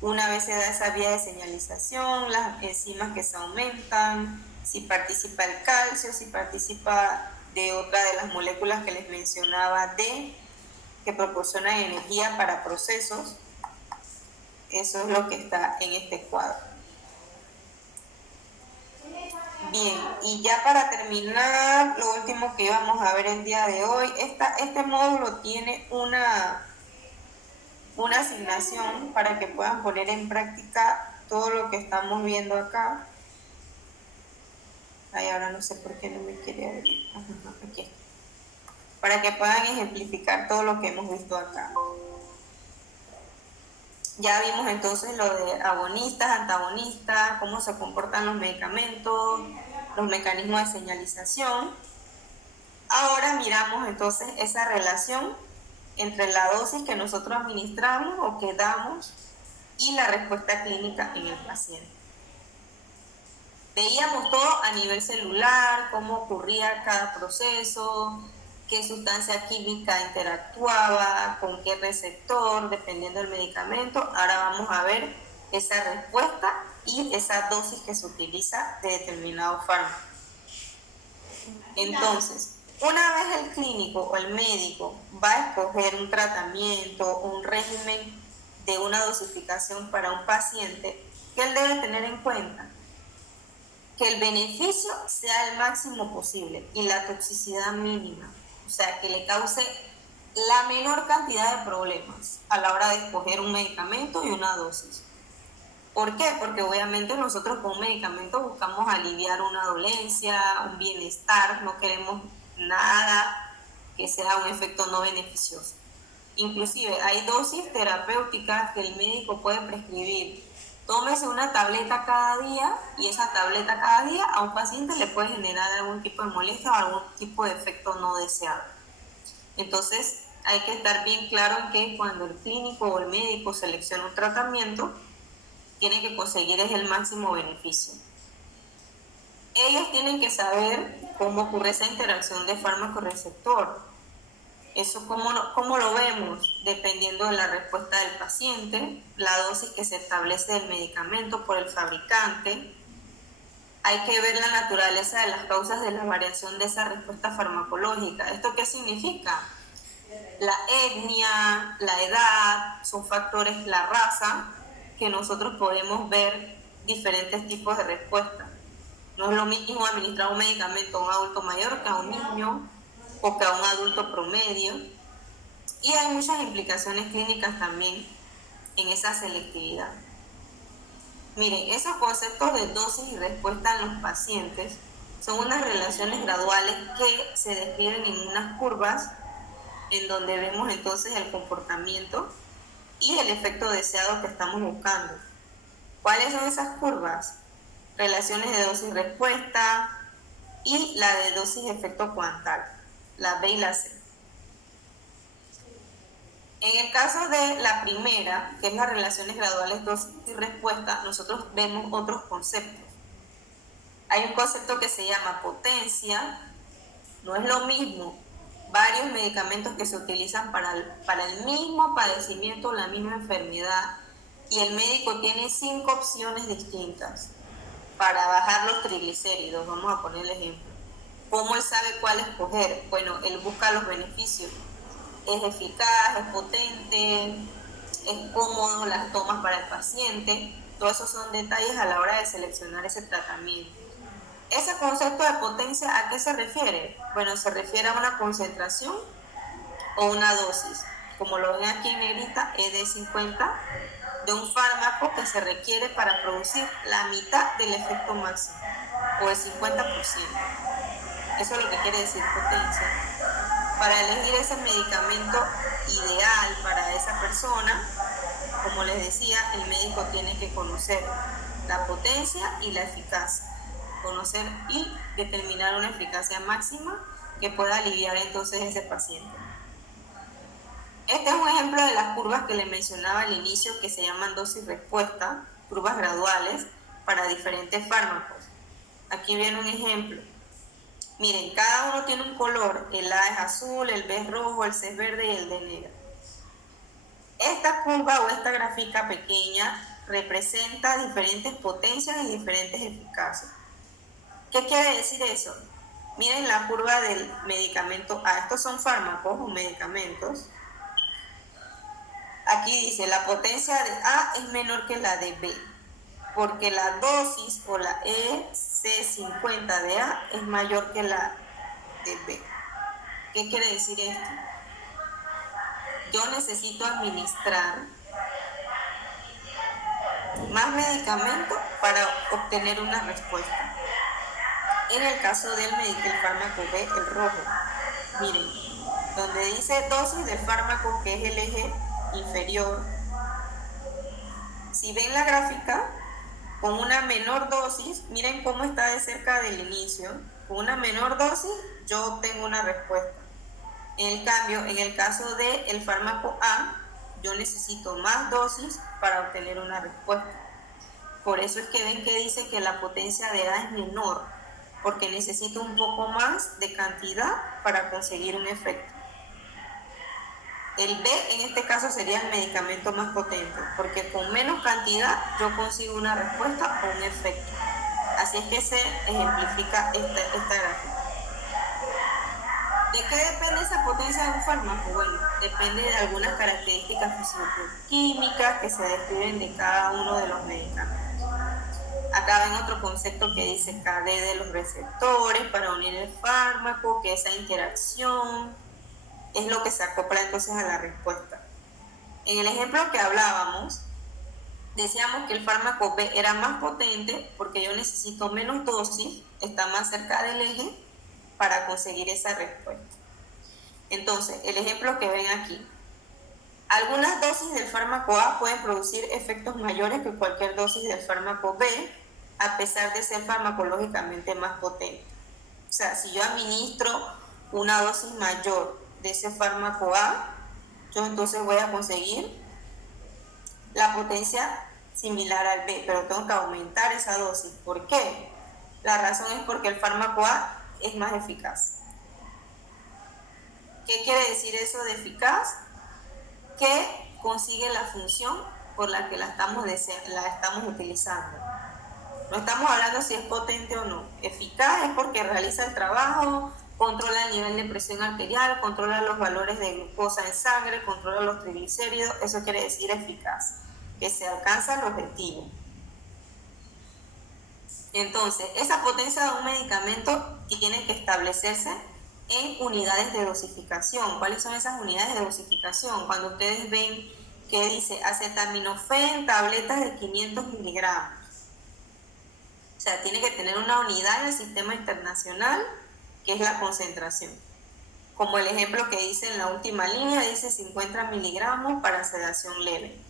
una vez se da esa vía de señalización, las enzimas que se aumentan, si participa el calcio, si participa de otra de las moléculas que les mencionaba que proporcionan energía para procesos. Eso es lo que está en este cuadro. Bien, y ya para terminar, lo último que vamos a ver el día de hoy, este módulo tiene una asignación para que puedan poner en práctica todo lo que estamos viendo acá. Ay, ahora no sé por qué no me quiere abrir. Aquí. Para que puedan ejemplificar todo lo que hemos visto acá. Ya vimos entonces lo de agonistas, antagonistas, cómo se comportan los medicamentos, los mecanismos de señalización. Ahora miramos entonces esa relación entre la dosis que nosotros administramos o que damos y la respuesta clínica en el paciente. Veíamos todo a nivel celular, cómo ocurría cada proceso, qué sustancia química interactuaba, con qué receptor, dependiendo del medicamento. Ahora vamos a ver esa respuesta y esa dosis que se utiliza de determinado fármaco. Entonces, una vez el clínico o el médico va a escoger un tratamiento o un régimen de una dosificación para un paciente, ¿qué él debe tener en cuenta? Que el beneficio sea el máximo posible y la toxicidad mínima, o sea, que le cause la menor cantidad de problemas a la hora de escoger un medicamento y una dosis. ¿Por qué? Porque obviamente nosotros con un medicamento buscamos aliviar una dolencia, un bienestar, no queremos nada que sea un efecto no beneficioso. Inclusive hay dosis terapéuticas que el médico puede prescribir. Tómese una tableta cada día y esa tableta cada día a un paciente le puede generar algún tipo de molestia o algún tipo de efecto no deseado. Entonces hay que estar bien claro en que cuando el clínico o el médico selecciona un tratamiento, tiene que conseguir es el máximo beneficio. Ellos tienen que saber cómo ocurre esa interacción de fármaco-receptor. Eso cómo lo vemos, dependiendo de la respuesta del paciente, la dosis que se establece del medicamento por el fabricante. Hay que ver la naturaleza de las causas de la variación de esa respuesta farmacológica. ¿Esto qué significa? La etnia, la edad, son factores, la raza, que nosotros podemos ver diferentes tipos de respuesta. No es lo mismo administrar un medicamento a un adulto mayor que a un niño o que a un adulto promedio. Y hay muchas implicaciones clínicas también en esa selectividad. Miren, esos conceptos de dosis y respuesta en los pacientes son unas relaciones graduales que se describen en unas curvas en donde vemos entonces el comportamiento y el efecto deseado que estamos buscando. ¿Cuáles son esas curvas? Relaciones de dosis-respuesta y la de dosis-efecto cuantal, la B y la C. En el caso de la primera, que es las relaciones graduales dosis y respuesta, nosotros vemos otros conceptos. Hay un concepto que se llama potencia. No es lo mismo varios medicamentos que se utilizan para el mismo padecimiento, la misma enfermedad, y el médico tiene 5 opciones distintas para bajar los triglicéridos. Vamos a poner el ejemplo. ¿Cómo él sabe cuál escoger? Bueno, él busca los beneficios. Es eficaz, es potente, es cómodo, las tomas para el paciente. Todos esos son detalles a la hora de seleccionar ese tratamiento. Ese concepto de potencia, ¿a qué se refiere? Bueno, se refiere a una concentración o una dosis. Como lo ven aquí en negrita, es de 50 de un fármaco que se requiere para producir la mitad del efecto máximo, o el 50%. Eso es lo que quiere decir potencia. Para elegir ese medicamento ideal para esa persona, como les decía, el médico tiene que conocer la potencia y la eficacia. Conocer y determinar una eficacia máxima que pueda aliviar entonces ese paciente. Este es un ejemplo de las curvas que les mencionaba al inicio, que se llaman dosis-respuesta, curvas graduales para diferentes fármacos. Aquí viene un ejemplo. Miren, cada uno tiene un color. El A es azul, el B es rojo, el C es verde y el D negro. Esta curva o esta gráfica pequeña representa diferentes potencias y diferentes eficacias. ¿Qué quiere decir eso? Miren la curva del medicamento A. Estos son fármacos o medicamentos. Aquí dice, la potencia de A es menor que la de B, porque la dosis o la EC50 de A es mayor que la de B. ¿Qué quiere decir esto? Yo necesito administrar más medicamento para obtener una respuesta. En el caso del fármaco B, el rojo, miren, donde dice dosis del fármaco, que es el eje inferior, si ven la gráfica, con una menor dosis, miren cómo está de cerca del inicio, con una menor dosis yo obtengo una respuesta. En el cambio, en el caso del fármaco A, yo necesito más dosis para obtener una respuesta. Por eso es que ven que dice que la potencia de A es menor, porque necesito un poco más de cantidad para conseguir un efecto. El B en este caso sería el medicamento más potente, porque con menos cantidad yo consigo una respuesta o un efecto. Así es que se ejemplifica esta gráfica. ¿De qué depende esa potencia de un fármaco? Bueno, depende de algunas características físico-químicas que se describen de cada uno de los medicamentos. Acá ven otro concepto que dice KD de los receptores para unir el fármaco, que esa interacción es lo que se acopla entonces a la respuesta. En el ejemplo que hablábamos, decíamos que el fármaco B era más potente porque yo necesito menos dosis, está más cerca del eje para conseguir esa respuesta. Entonces, el ejemplo que ven aquí, algunas dosis del fármaco A pueden producir efectos mayores que cualquier dosis del fármaco B, a pesar de ser farmacológicamente más potente. O sea, si yo administro una dosis mayor de ese fármaco A, yo entonces voy a conseguir la potencia similar al B, pero tengo que aumentar esa dosis. ¿Por qué? La razón es porque el fármaco A es más eficaz. ¿Qué quiere decir eso de eficaz? Que consigue la función por la que la estamos utilizando. No estamos hablando si es potente o no. Eficaz es porque realiza el trabajo, controla el nivel de presión arterial, controla los valores de glucosa en sangre, controla los triglicéridos. Eso quiere decir eficaz, que se alcanza el objetivo. Entonces, esa potencia de un medicamento tiene que establecerse en unidades de dosificación. ¿Cuáles son esas unidades de dosificación? Cuando ustedes ven que dice acetaminofén, tabletas de 500 miligramos. O sea, tiene que tener una unidad en el sistema internacional, que es la concentración. Como el ejemplo que dice en la última línea, dice 50 miligramos para sedación leve.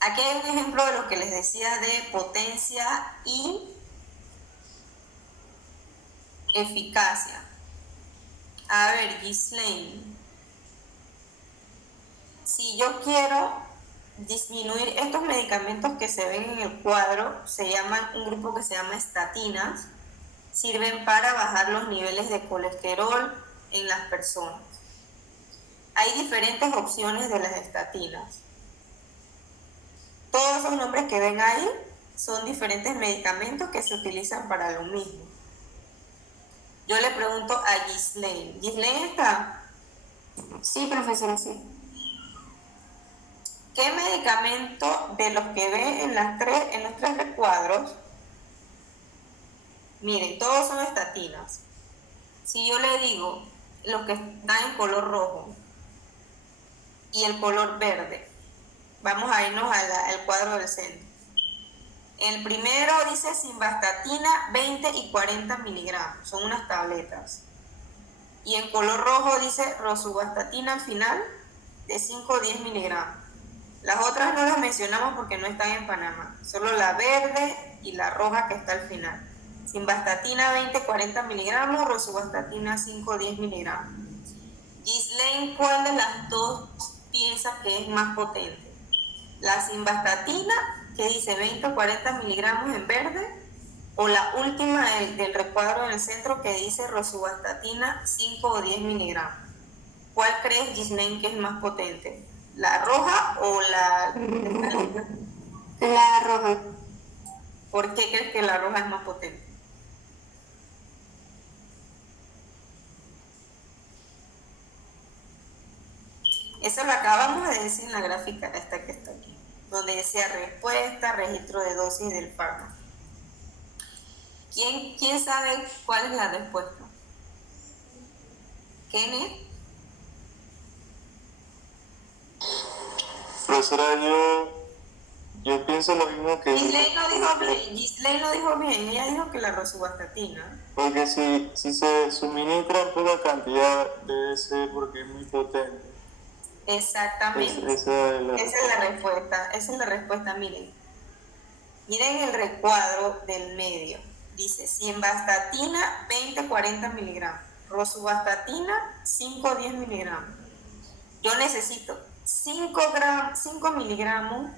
Aquí hay un ejemplo de lo que les decía de potencia y eficacia. A ver, Ghislaine, si yo quiero disminuir estos medicamentos que se ven en el cuadro, se llaman un grupo que se llama estatinas, sirven para bajar los niveles de colesterol en las personas. Hay diferentes opciones de las estatinas. Todos esos nombres que ven ahí son diferentes medicamentos que se utilizan para lo mismo. Yo le pregunto a Ghislaine. ¿Ghislaine está? Sí, profesora, sí. ¿Qué medicamento de los que ve en los tres recuadros? Miren, todos son estatinas. Si yo le digo los que están en color rojo y el color verde, vamos a irnos al cuadro del centro. El primero dice simvastatina 20 y 40 miligramos, son unas tabletas. Y en color rojo dice rosuvastatina al final de 5 o 10 miligramos. Las otras no las mencionamos porque no están en Panamá, solo la verde y la roja que está al final. Simvastatina 20-40 miligramos, rosuvastatina 5-10 miligramos. Ghislaine, ¿cuál de las dos piensa que es más potente? ¿La simvastatina, que dice 20 o 40 miligramos en verde, o la última del recuadro en el centro que dice rosuvastatina 5 o 10 miligramos? ¿Cuál crees, Ghislaine, que es más potente? ¿La roja o la...? La roja. ¿Por qué crees que la roja es más potente? Eso lo acabamos de decir en la gráfica esta que está aquí, donde decía respuesta, registro de dosis del fármaco. ¿Quién sabe cuál es la respuesta? ¿Kenneth? Profesora, yo pienso lo mismo que... Ghislaine lo dijo bien, ella dijo que la rosuvastatina. Porque si se suministra en poca cantidad, debe ser porque es muy potente. Exactamente. Esa es la respuesta, miren. Miren el recuadro del medio. Dice simvastatina 20-40 miligramos, rosuvastatina 5-10 miligramos. Yo necesito 5 miligramos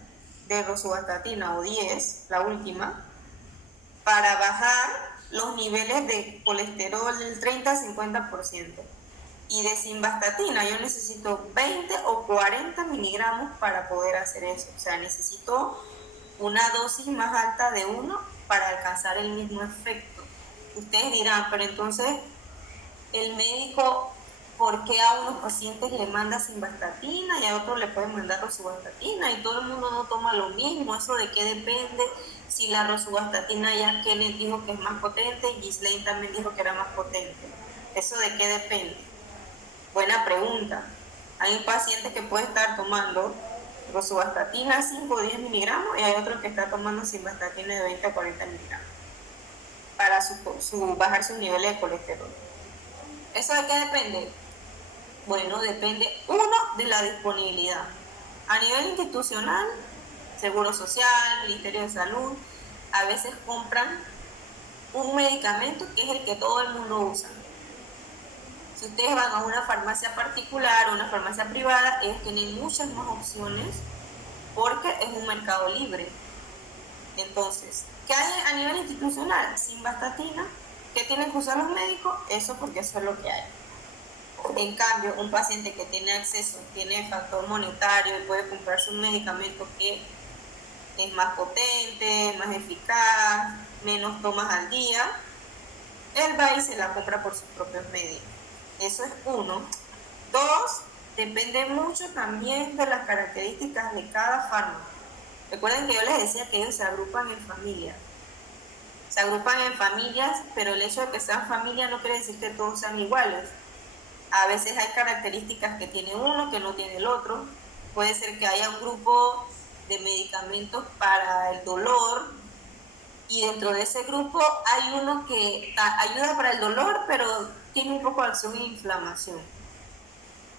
de rosuvastatina o 10, la última, para bajar los niveles de colesterol del 30-50%. Y de simvastatina yo necesito 20 o 40 miligramos para poder hacer eso. O sea, necesito una dosis más alta de uno para alcanzar el mismo efecto. Ustedes dirán, pero entonces el médico, ¿por qué a unos pacientes le manda simvastatina y a otros le pueden mandar rosuvastatina? Y todo el mundo no toma lo mismo. ¿Eso de qué depende? Si la rosuvastatina ya Kenneth dijo que es más potente y Ghislaine también dijo que era más potente. ¿Eso de qué depende? Buena pregunta. Hay un paciente que puede estar tomando rosuvastatina 5 o 10 miligramos y hay otro que está tomando simvastatina de 20 a 40 miligramos para bajar sus niveles de colesterol. ¿Eso de qué depende? Bueno, depende, uno, de la disponibilidad. A nivel institucional, Seguro Social, Ministerio de Salud, a veces compran un medicamento que es el que todo el mundo usa. Si ustedes van a una farmacia particular o una farmacia privada, ellos tienen muchas más opciones porque es un mercado libre. Entonces, ¿qué hay a nivel institucional? Simvastatina. ¿Qué tienen que usar los médicos? Eso, porque eso es lo que hay. En cambio, un paciente que tiene acceso, tiene factor monetario y puede comprarse un medicamento que es más potente, más eficaz, menos tomas al día, él va y se la compra por sus propios medios. Eso es uno. Dos, depende mucho también de las características de cada fármaco. Recuerden que yo les decía que ellos se agrupan en familias. Se agrupan en familias, pero el hecho de que sean familias no quiere decir que todos sean iguales. A veces hay características que tiene uno que no tiene el otro. Puede ser que haya un grupo de medicamentos para el dolor y dentro de ese grupo hay uno que ayuda para el dolor, pero tiene un poco de acción en inflamación.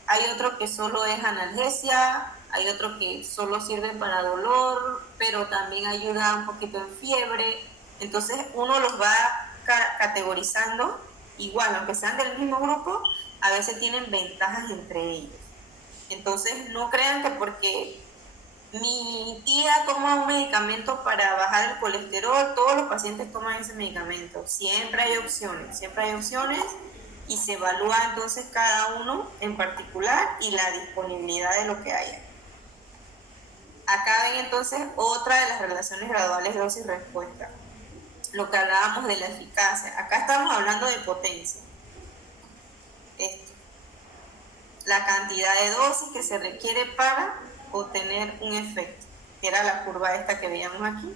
Hay otro que solo es analgesia, hay otro que solo sirve para dolor, pero también ayuda un poquito en fiebre. Entonces uno los va categorizando igual, aunque sean del mismo grupo, a veces tienen ventajas entre ellos. Entonces no crean que porque mi tía toma un medicamento para bajar el colesterol, todos los pacientes toman ese medicamento. Siempre hay opciones y se evalúa entonces cada uno en particular y la disponibilidad de lo que haya. Acá ven entonces otra de las relaciones graduales dosis-respuesta. Lo que hablábamos de la eficacia. Acá estamos hablando de potencia. La cantidad de dosis que se requiere para obtener un efecto, que era la curva esta que veíamos aquí,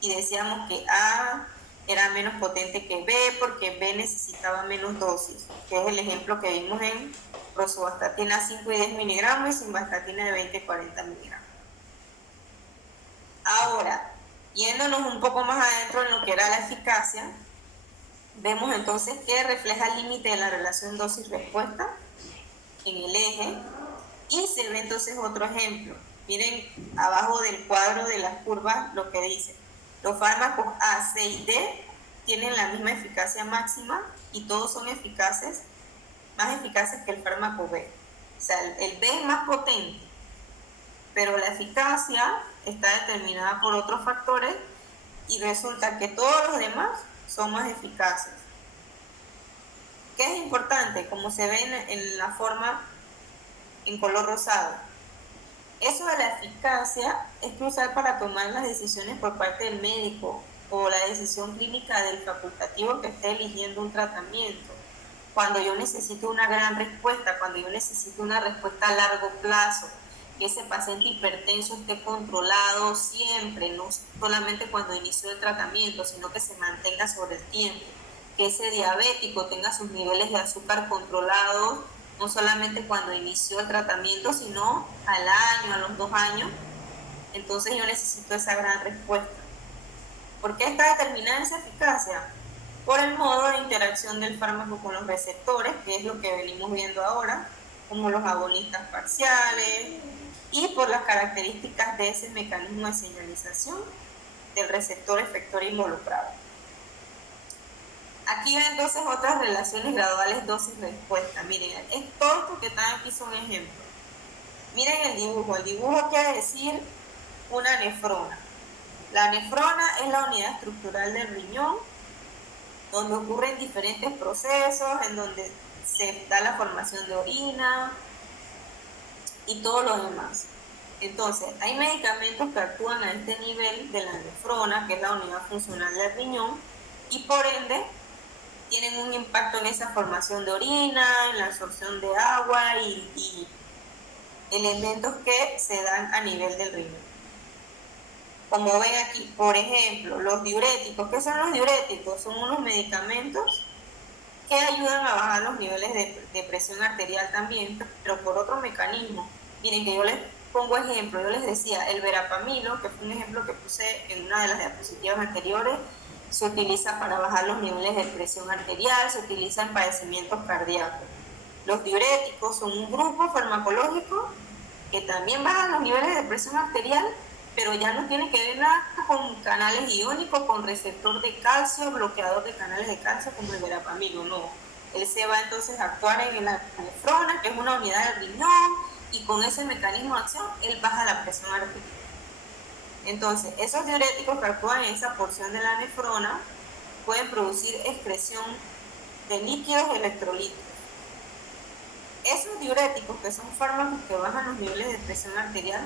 y decíamos que A era menos potente que B porque B necesitaba menos dosis, que es el ejemplo que vimos en rosuvastatina 5 y 10 miligramos y simvastatina de 20 y 40 miligramos. Ahora, yéndonos un poco más adentro en lo que era la eficacia, vemos entonces que refleja el límite de la relación dosis-respuesta en el eje, y se ve entonces otro ejemplo. Miren abajo del cuadro de las curvas lo que dice: los fármacos A, C y D tienen la misma eficacia máxima y todos son eficaces, más eficaces que el fármaco B. O sea, el B es más potente, pero la eficacia está determinada por otros factores y resulta que todos los demás son más eficaces. ¿Qué es importante? Como se ve en la forma en color rosado. Eso de la eficacia es crucial para tomar las decisiones por parte del médico o la decisión clínica del facultativo que esté eligiendo un tratamiento. Cuando yo necesito una gran respuesta, cuando yo necesito una respuesta a largo plazo, que ese paciente hipertenso esté controlado siempre, no solamente cuando inició el tratamiento, sino que se mantenga sobre el tiempo, que ese diabético tenga sus niveles de azúcar controlados, no solamente cuando inició el tratamiento, sino al año, a los 2 años. Entonces yo necesito esa gran respuesta. ¿Por qué está determinada esa eficacia? Por el modo de interacción del fármaco con los receptores, que es lo que venimos viendo ahora, como los agonistas parciales, y por las características de ese mecanismo de señalización del receptor efector involucrado. Aquí ven entonces otras relaciones graduales dosis-respuesta. Miren, todo esto que están aquí son ejemplos. Miren el dibujo. El dibujo quiere decir una nefrona. La nefrona es la unidad estructural del riñón, donde ocurren diferentes procesos, en donde se da la formación de orina y todo lo demás. Entonces, hay medicamentos que actúan a este nivel de la nefrona, que es la unidad funcional del riñón, y por ende tienen un impacto en esa formación de orina, en la absorción de agua y elementos que se dan a nivel del riñón. Como ven aquí, por ejemplo, los diuréticos. ¿Qué son los diuréticos? Son unos medicamentos que ayudan a bajar los niveles de presión arterial también, pero por otro mecanismo. Miren que yo les pongo ejemplo, yo les decía, el verapamilo, que fue un ejemplo que puse en una de las diapositivas anteriores, se utiliza para bajar los niveles de presión arterial, se utiliza en padecimientos cardíacos. Los diuréticos son un grupo farmacológico que también bajan los niveles de presión arterial, pero ya no tiene que ver nada con canales iónicos, con receptor de calcio, bloqueador de canales de calcio como el verapamilo, no. Él se va entonces a actuar en la nefrona, que es una unidad del riñón, y con ese mecanismo de acción, él baja la presión arterial. Entonces, esos diuréticos que actúan en esa porción de la nefrona pueden producir excreción de líquidos electrolitos. Esos diuréticos, que son fármacos que bajan los niveles de presión arterial,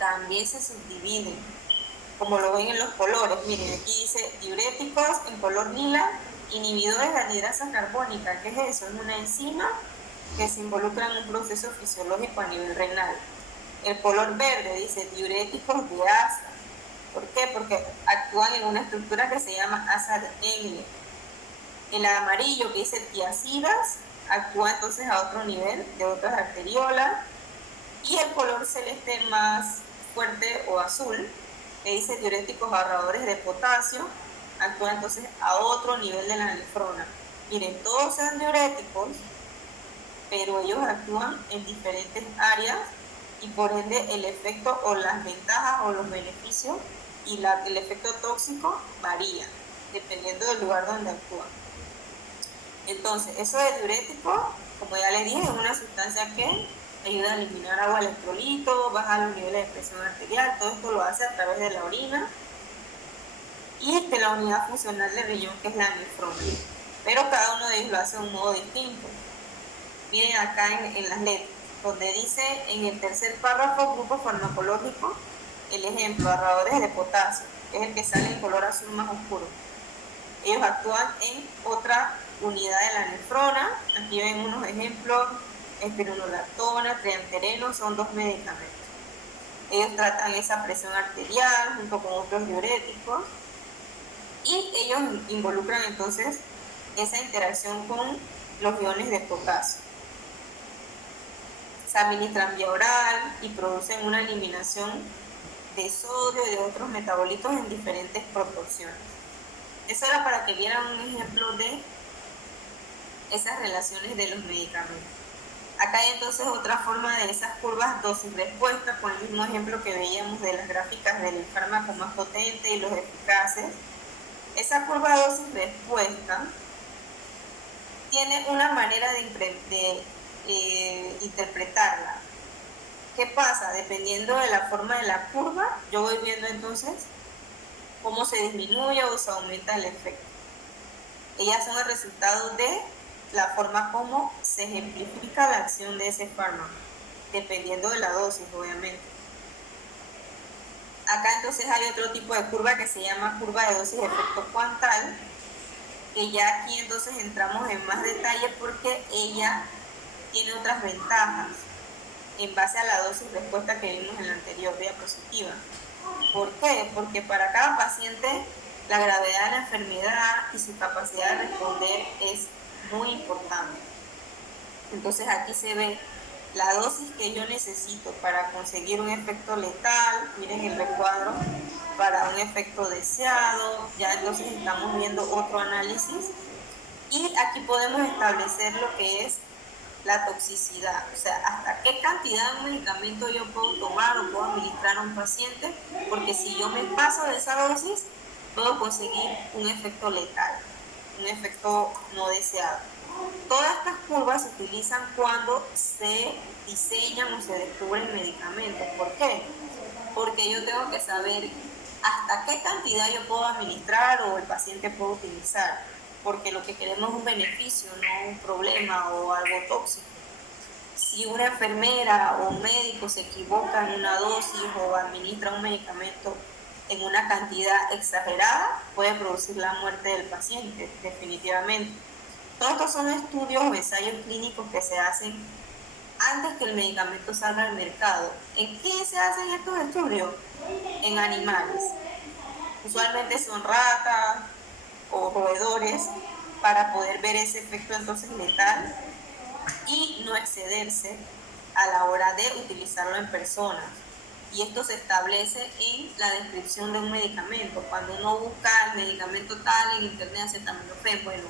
también se subdividen, como lo ven en los colores. Miren, aquí dice diuréticos en color lila, inhibidores de anhidrasa carbónica. ¿Qué es eso? Es una enzima que se involucra en un proceso fisiológico a nivel renal. El color verde dice diuréticos de asa. ¿Por qué? Porque actúan en una estructura que se llama asa de Engle. El amarillo que dice tiacidas actúa entonces a otro nivel de otras arteriolas. Y el color celeste más fuerte o azul, que dice diuréticos ahorradores de potasio, actúa entonces a otro nivel de la nefrona. Miren, todos son diuréticos, pero ellos actúan en diferentes áreas y por ende el efecto o las ventajas o los beneficios y el efecto tóxico varían dependiendo del lugar donde actúan. Entonces, eso de diurético, como ya les dije, es una sustancia que ayuda a eliminar agua electrolito, baja los niveles de presión arterial. Todo esto lo hace a través de la orina y de la unidad funcional del riñón, que es la nefrona. Pero cada uno de ellos lo hace de un modo distinto. Miren acá en las letras, donde dice en el tercer párrafo, grupo farmacológico, el ejemplo, ahorradores de potasio, que es el que sale en color azul más oscuro. Ellos actúan en otra unidad de la nefrona. Aquí ven unos ejemplos: espironolactona, triamtereno, son dos medicamentos. Ellos tratan esa presión arterial junto con otros diuréticos y ellos involucran entonces esa interacción con los iones de potasio. Se administran vía oral y producen una eliminación de sodio y de otros metabolitos en diferentes proporciones. Eso era para que vieran un ejemplo de esas relaciones de los medicamentos. Acá hay entonces otra forma de esas curvas dosis-respuesta, con el mismo ejemplo que veíamos de las gráficas del fármaco más potente y los eficaces. Esa curva dosis-respuesta tiene una manera de interpretarla. ¿Qué pasa? Dependiendo de la forma de la curva, yo voy viendo entonces cómo se disminuye o se aumenta el efecto. Ellas son el resultado de la forma como se ejemplifica la acción de ese fármaco, dependiendo de la dosis, obviamente. Acá entonces hay otro tipo de curva que se llama curva de dosis de efecto cuantal, que ya aquí entonces entramos en más detalle porque ella tiene otras ventajas en base a la dosis respuesta que vimos en la anterior diapositiva. ¿Por qué? Porque para cada paciente la gravedad de la enfermedad y su capacidad de responder es muy importante. Entonces aquí se ve la dosis que yo necesito para conseguir un efecto letal. Miren el recuadro para un efecto deseado. Ya entonces estamos viendo otro análisis y aquí podemos establecer lo que es la toxicidad, o sea, hasta qué cantidad de medicamento yo puedo tomar o puedo administrar a un paciente, porque si yo me paso de esa dosis puedo conseguir un efecto letal, un efecto no deseado. Todas estas curvas se utilizan cuando se diseñan o se descubren medicamentos. ¿Por qué? Porque yo tengo que saber hasta qué cantidad yo puedo administrar o el paciente puede utilizar, porque lo que queremos es un beneficio, no un problema o algo tóxico. Si una enfermera o un médico se equivoca en una dosis o administra un medicamento en una cantidad exagerada puede producir la muerte del paciente, definitivamente. Todos estos son estudios o ensayos clínicos que se hacen antes que el medicamento salga al mercado. ¿En qué se hacen estos estudios? En animales. Usualmente son ratas o roedores para poder ver ese efecto entonces letal y no excederse a la hora de utilizarlo en personas. Y esto se establece en la descripción de un medicamento. Cuando uno busca el medicamento tal en internet, acetaminofén, bueno,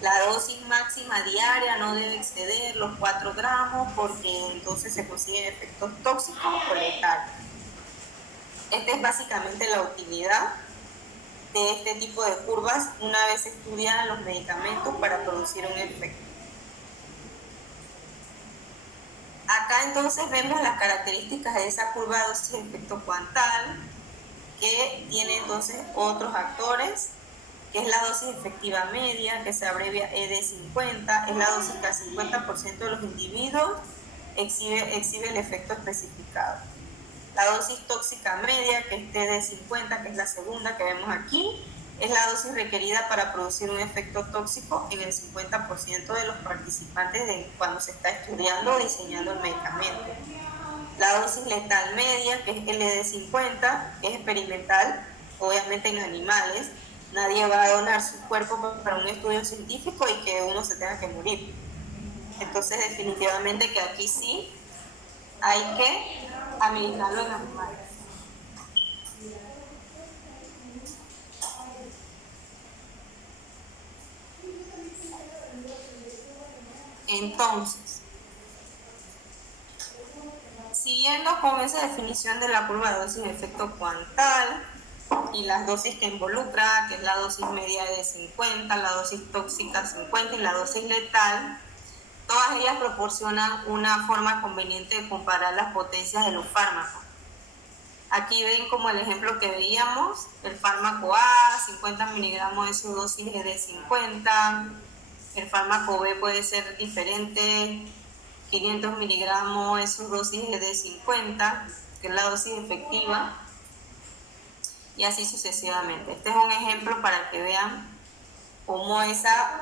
la dosis máxima diaria no debe exceder los 4 gramos porque entonces se consiguen efectos tóxicos o letales. Esta es básicamente la utilidad de este tipo de curvas una vez estudiadas los medicamentos para producir un efecto. Acá entonces vemos las características de esa curva de dosis de efecto cuantal, que tiene entonces otros actores, que es la dosis efectiva media, que se abrevia ED50, es la dosis que al 50% de los individuos exhibe el efecto especificado. La dosis tóxica media, que es TD50, que es la segunda que vemos aquí, es la dosis requerida para producir un efecto tóxico en el 50% de los participantes cuando se está estudiando o diseñando el medicamento. La dosis letal media, que es LD50, que es experimental, obviamente en animales. Nadie va a donar su cuerpo para un estudio científico y que uno se tenga que morir. Entonces, definitivamente que aquí sí hay que administrarlo en animales. Entonces, siguiendo con esa definición de la curva de dosis de efecto cuantal y las dosis que involucra, que es la dosis media de 50, la dosis tóxica 50 y la dosis letal, todas ellas proporcionan una forma conveniente de comparar las potencias de los fármacos. Aquí ven como el ejemplo que veíamos, el fármaco A, 50 miligramos de su dosis es de 50, el fármaco B puede ser diferente, 500 miligramos es su dosis de 50, que es la dosis efectiva, y así sucesivamente. Este es un ejemplo para que vean cómo esa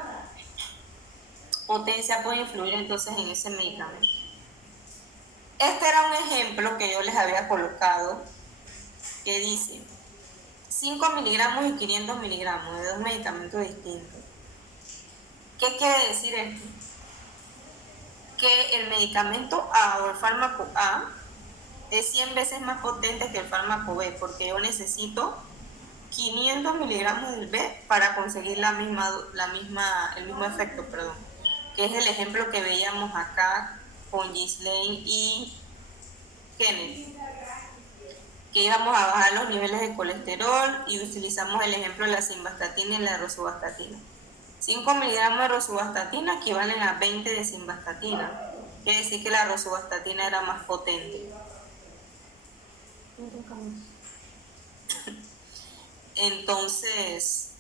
potencia puede influir entonces en ese medicamento. Este era un ejemplo que yo les había colocado, que dice 5 miligramos y 500 miligramos de dos medicamentos distintos. ¿Qué quiere decir esto? Que el medicamento A o el fármaco A es 100 veces más potente que el fármaco B, porque yo necesito 500 miligramos del B para conseguir el mismo efecto, que es el ejemplo que veíamos acá con Ghislaine y Kennedy, que íbamos a bajar los niveles de colesterol y utilizamos el ejemplo de la simvastatina y la rosuvastatina. 5 miligramos de rosuvastatina equivalen a 20 de simvastatina. Quiere decir que la rosuvastatina era más potente. Entonces,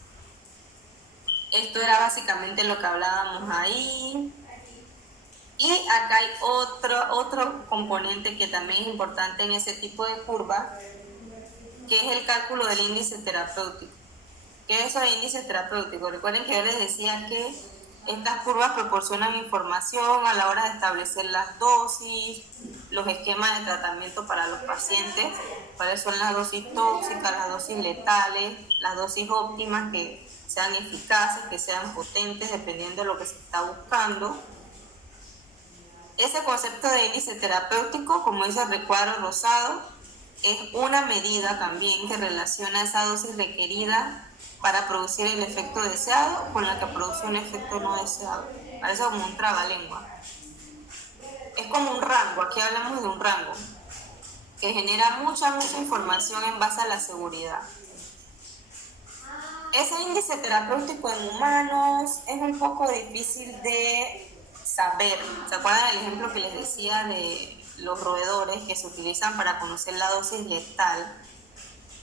esto era básicamente lo que hablábamos ahí. Y acá hay otro componente que también es importante en ese tipo de curva, que es el cálculo del índice terapéutico. ¿Qué es eso de índice terapéutico? Recuerden que yo les decía que estas curvas proporcionan información a la hora de establecer las dosis, los esquemas de tratamiento para los pacientes, cuáles son las dosis tóxicas, las dosis letales, las dosis óptimas que sean eficaces, que sean potentes, dependiendo de lo que se está buscando. Ese concepto de índice terapéutico, como dice el recuadro rosado, es una medida también que relaciona esa dosis requerida para producir el efecto deseado con la que produce un efecto no deseado. Parece como un trabalengua. Es como un rango, aquí hablamos de un rango, que genera mucha información en base a la seguridad. Ese índice terapéutico en humanos es un poco difícil de saber. ¿Se acuerdan del ejemplo que les decía de los roedores que se utilizan para conocer la dosis letal?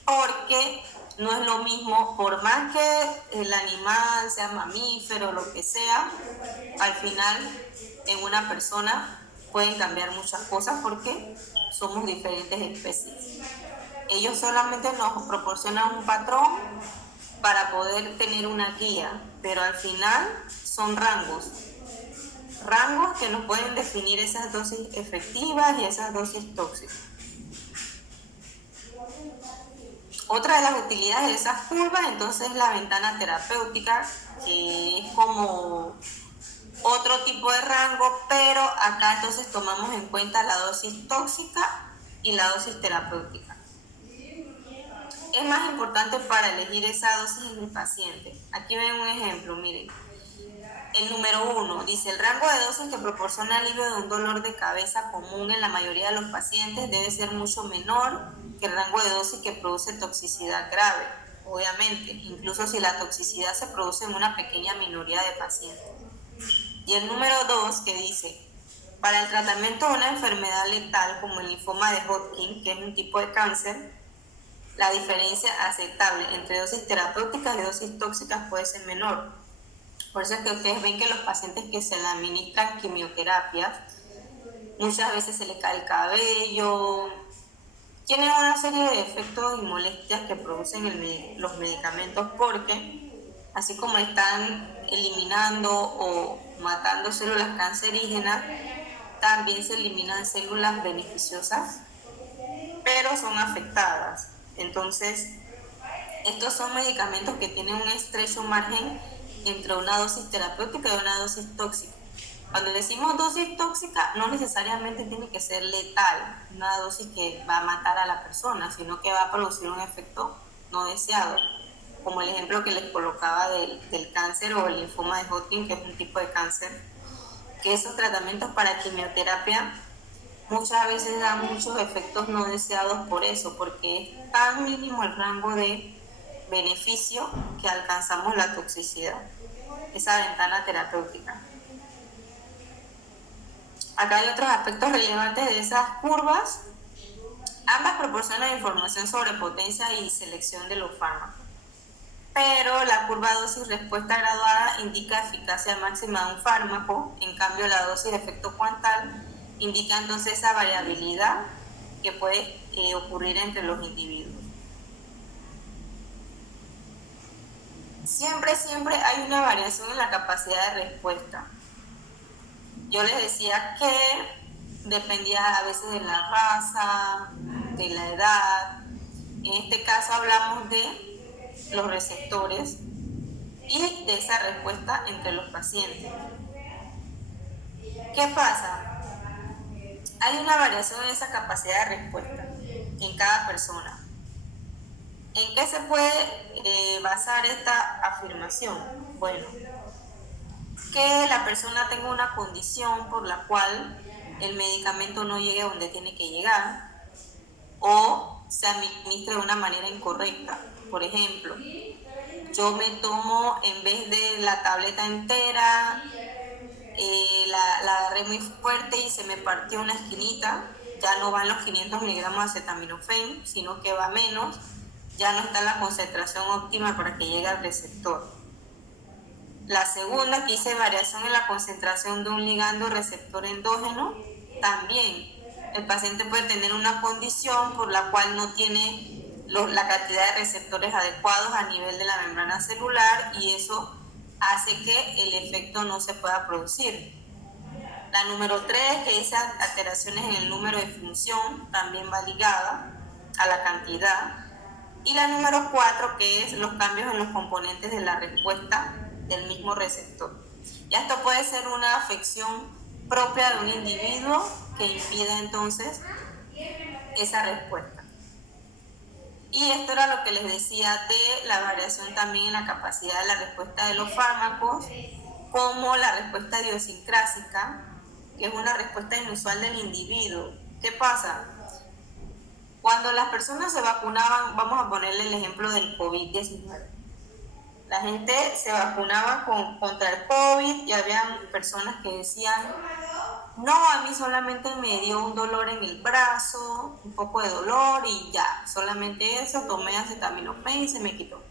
Porque no es lo mismo, por más que el animal sea mamífero o lo que sea, al final en una persona pueden cambiar muchas cosas porque somos diferentes especies. ellos solamente nos proporcionan un patrón para poder tener una guía, pero al final son rangos que nos pueden definir esas dosis efectivas y esas dosis tóxicas. Otra de las utilidades de esas curvas entonces es la ventana terapéutica, que es como otro tipo de rango, pero acá entonces tomamos en cuenta la dosis tóxica y la dosis terapéutica. Es más importante para elegir esa dosis en el paciente. Aquí ven un ejemplo, miren. El número 1 dice: el rango de dosis que proporciona alivio de un dolor de cabeza común en la mayoría de los pacientes debe ser mucho menor que el rango de dosis que produce toxicidad grave, obviamente, incluso si la toxicidad se produce en una pequeña minoría de pacientes. Y el número 2 que dice: para el tratamiento de una enfermedad letal como el linfoma de Hodgkin, que es un tipo de cáncer, la diferencia aceptable entre dosis terapéuticas y dosis tóxicas puede ser menor. Por eso es que ustedes ven que los pacientes que se le administran quimioterapias, muchas veces se les cae el cabello, tienen una serie de efectos y molestias que producen los medicamentos, porque así como están eliminando o matando células cancerígenas, también se eliminan células beneficiosas, pero son afectadas. Entonces, estos son medicamentos que tienen un estrecho margen entre una dosis terapéutica y una dosis tóxica. Cuando decimos dosis tóxica, no necesariamente tiene que ser letal, una dosis que va a matar a la persona, sino que va a producir un efecto no deseado, como el ejemplo que les colocaba del cáncer o el linfoma de Hodgkin, que es un tipo de cáncer, que esos tratamientos para quimioterapia muchas veces dan muchos efectos no deseados por eso, porque es tan mínimo el rango de beneficio que alcanzamos la toxicidad, esa ventana terapéutica. Acá hay otros aspectos relevantes de esas curvas. Ambas proporcionan información sobre potencia y selección de los fármacos, pero la curva dosis-respuesta graduada indica eficacia máxima de un fármaco, en cambio la dosis de efecto cuantal indica entonces esa variabilidad que puede ocurrir entre los individuos. Siempre hay una variación en la capacidad de respuesta. Yo les decía que dependía a veces de la raza, de la edad. En este caso hablamos de los receptores y de esa respuesta entre los pacientes. ¿Qué pasa? Hay una variación en esa capacidad de respuesta en cada persona. ¿En qué se puede basar esta afirmación? Bueno, que la persona tenga una condición por la cual el medicamento no llegue a donde tiene que llegar o se administre de una manera incorrecta. Por ejemplo, yo me tomo, en vez de la tableta entera, la agarré muy fuerte y se me partió una esquinita, ya no van los 500 miligramos de acetaminofén, sino que va menos, ya no está la concentración óptima para que llegue al receptor. La segunda, que dice variación en la concentración de un ligando receptor endógeno, también el paciente puede tener una condición por la cual no tiene la cantidad de receptores adecuados a nivel de la membrana celular y eso hace que el efecto no se pueda producir. La número 3, que dice alteraciones en el número de función, también va ligada a la cantidad. Y la número 4, que es los cambios en los componentes de la respuesta del mismo receptor. Y esto puede ser una afección propia de un individuo que impide entonces esa respuesta. Y esto era lo que les decía de la variación también en la capacidad de la respuesta de los fármacos, como la respuesta idiosincrásica, que es una respuesta inusual del individuo. ¿Qué pasa? Cuando las personas se vacunaban, vamos a ponerle el ejemplo del COVID-19. La gente se vacunaba contra el COVID y había personas que decían: no, a mí solamente me dio un dolor en el brazo, un poco de dolor y ya, solamente eso, tomé acetaminofén y se me quitó.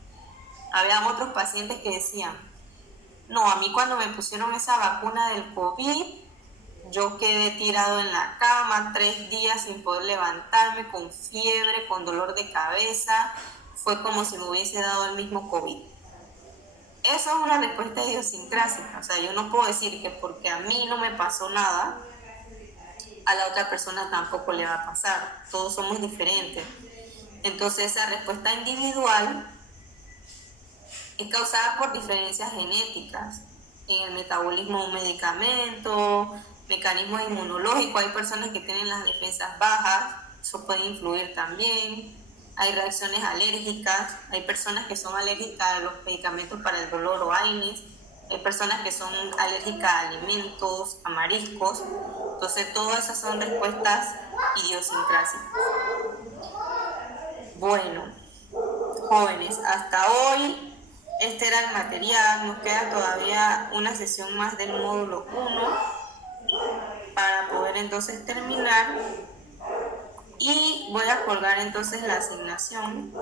Había otros pacientes que decían: no, a mí cuando me pusieron esa vacuna del COVID, yo quedé tirado en la cama 3 días sin poder levantarme, con fiebre, con dolor de cabeza. Fue como si me hubiese dado el mismo COVID. Eso es una respuesta idiosincrásica. O sea, yo no puedo decir que porque a mí no me pasó nada, a la otra persona tampoco le va a pasar. Todos somos diferentes. Entonces, esa respuesta individual es causada por diferencias genéticas en el metabolismo de un medicamento, mecanismos inmunológicos. Hay personas que tienen las defensas bajas, eso puede influir también. Hay reacciones alérgicas, hay personas que son alérgicas a los medicamentos para el dolor o AINES, hay personas que son alérgicas a alimentos, a mariscos. Entonces, todas esas son respuestas idiosincrásicas. Bueno, jóvenes, hasta hoy este era el material. Nos queda todavía una sesión más del módulo 1 para poder entonces terminar, y voy a colgar entonces la asignación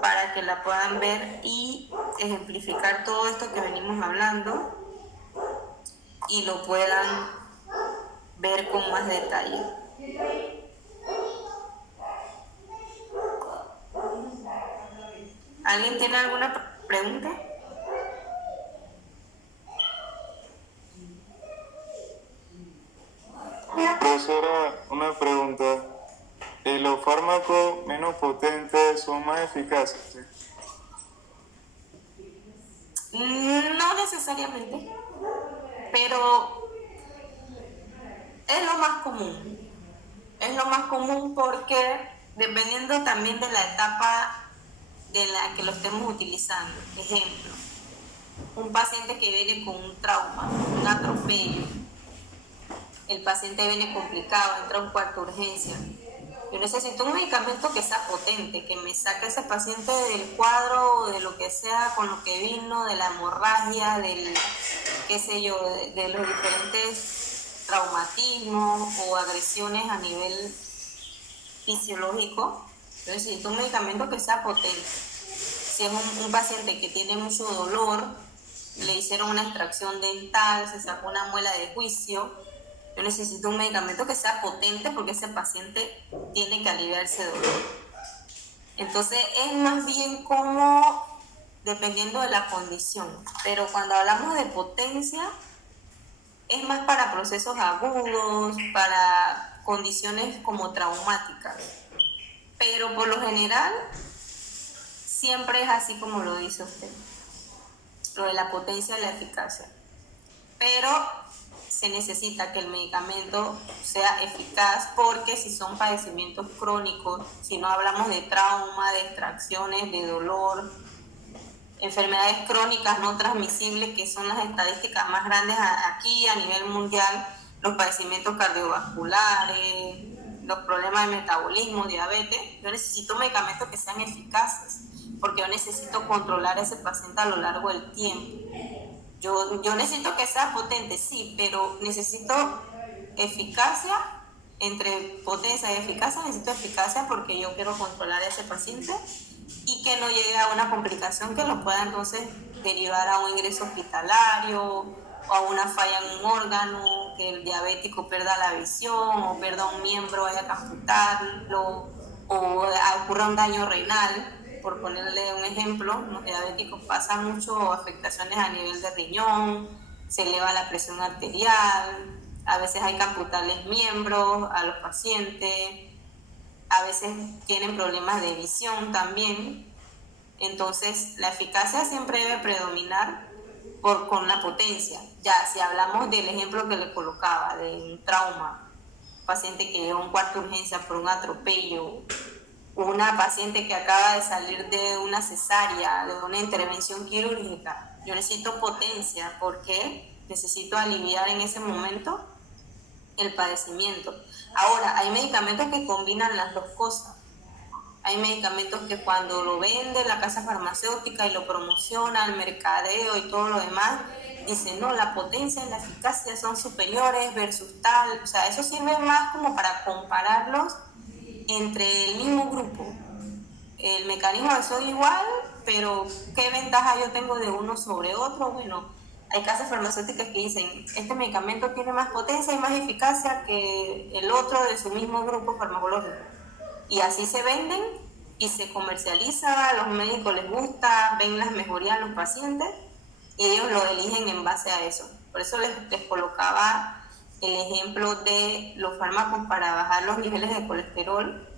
para que la puedan ver y ejemplificar todo esto que venimos hablando y lo puedan ver con más detalle. ¿Alguien tiene alguna pregunta? Profesora, una pregunta. ¿Los fármacos menos potentes son más eficaces? No necesariamente, pero es lo más común. Es lo más común porque dependiendo también de la etapa de la que lo estemos utilizando. Ejemplo, un paciente que viene con un trauma, un atropello, el paciente viene complicado, entra a un cuarto de urgencia. Yo necesito un medicamento que sea potente, que me saque a ese paciente del cuadro, de lo que sea, con lo que vino, de la hemorragia, del, qué sé yo, de los diferentes traumatismos o agresiones a nivel fisiológico. Yo necesito un medicamento que sea potente. Si es un paciente que tiene mucho dolor, le hicieron una extracción dental, se sacó una muela de juicio, yo necesito un medicamento que sea potente porque ese paciente tiene que aliviar ese dolor. Entonces es más bien como dependiendo de la condición. Pero cuando hablamos de potencia, es más para procesos agudos, para condiciones como traumáticas. Pero por lo general, siempre es así como lo dice usted, lo de la potencia y la eficacia. Pero se necesita que el medicamento sea eficaz, porque si son padecimientos crónicos, si no hablamos de trauma, de extracciones, de dolor, enfermedades crónicas no transmisibles, que son las estadísticas más grandes aquí a nivel mundial, los padecimientos cardiovasculares, los problemas de metabolismo, diabetes, yo necesito medicamentos que sean eficaces, porque yo necesito controlar a ese paciente a lo largo del tiempo. Yo necesito que sea potente, sí, pero necesito eficacia. Entre potencia y eficacia necesito eficacia porque yo quiero controlar a ese paciente y que no llegue a una complicación que lo pueda entonces derivar a un ingreso hospitalario o a una falla en un órgano, que el diabético pierda la visión o pierda un miembro, haya que amputarlo, o ocurra un daño renal. Por ponerle un ejemplo, los diabéticos pasan mucho afectaciones a nivel de riñón, se eleva la presión arterial, a veces hay que amputarles miembros a los pacientes, a veces tienen problemas de visión también. Entonces, la eficacia siempre debe predominar con la potencia. Ya, si hablamos del ejemplo que le colocaba, de un trauma, un paciente que llegó a un cuarto de urgencia por un atropello, una paciente que acaba de salir de una cesárea, de una intervención quirúrgica, yo necesito potencia porque necesito aliviar en ese momento el padecimiento. Ahora, hay medicamentos que combinan las dos cosas. Hay medicamentos que cuando lo vende la casa farmacéutica y lo promociona, el mercadeo y todo lo demás, dicen, no, la potencia y la eficacia son superiores versus tal. O sea, eso sirve más como para compararlos entre el mismo grupo. El mecanismo es igual, pero ¿qué ventaja yo tengo de uno sobre otro? Bueno, hay casas farmacéuticas que dicen, este medicamento tiene más potencia y más eficacia que el otro de su mismo grupo farmacológico. Y así se venden y se comercializa, a los médicos les gusta, ven las mejorías a los pacientes y ellos lo eligen en base a eso. Por eso les colocaba el ejemplo de los fármacos para bajar los niveles de colesterol.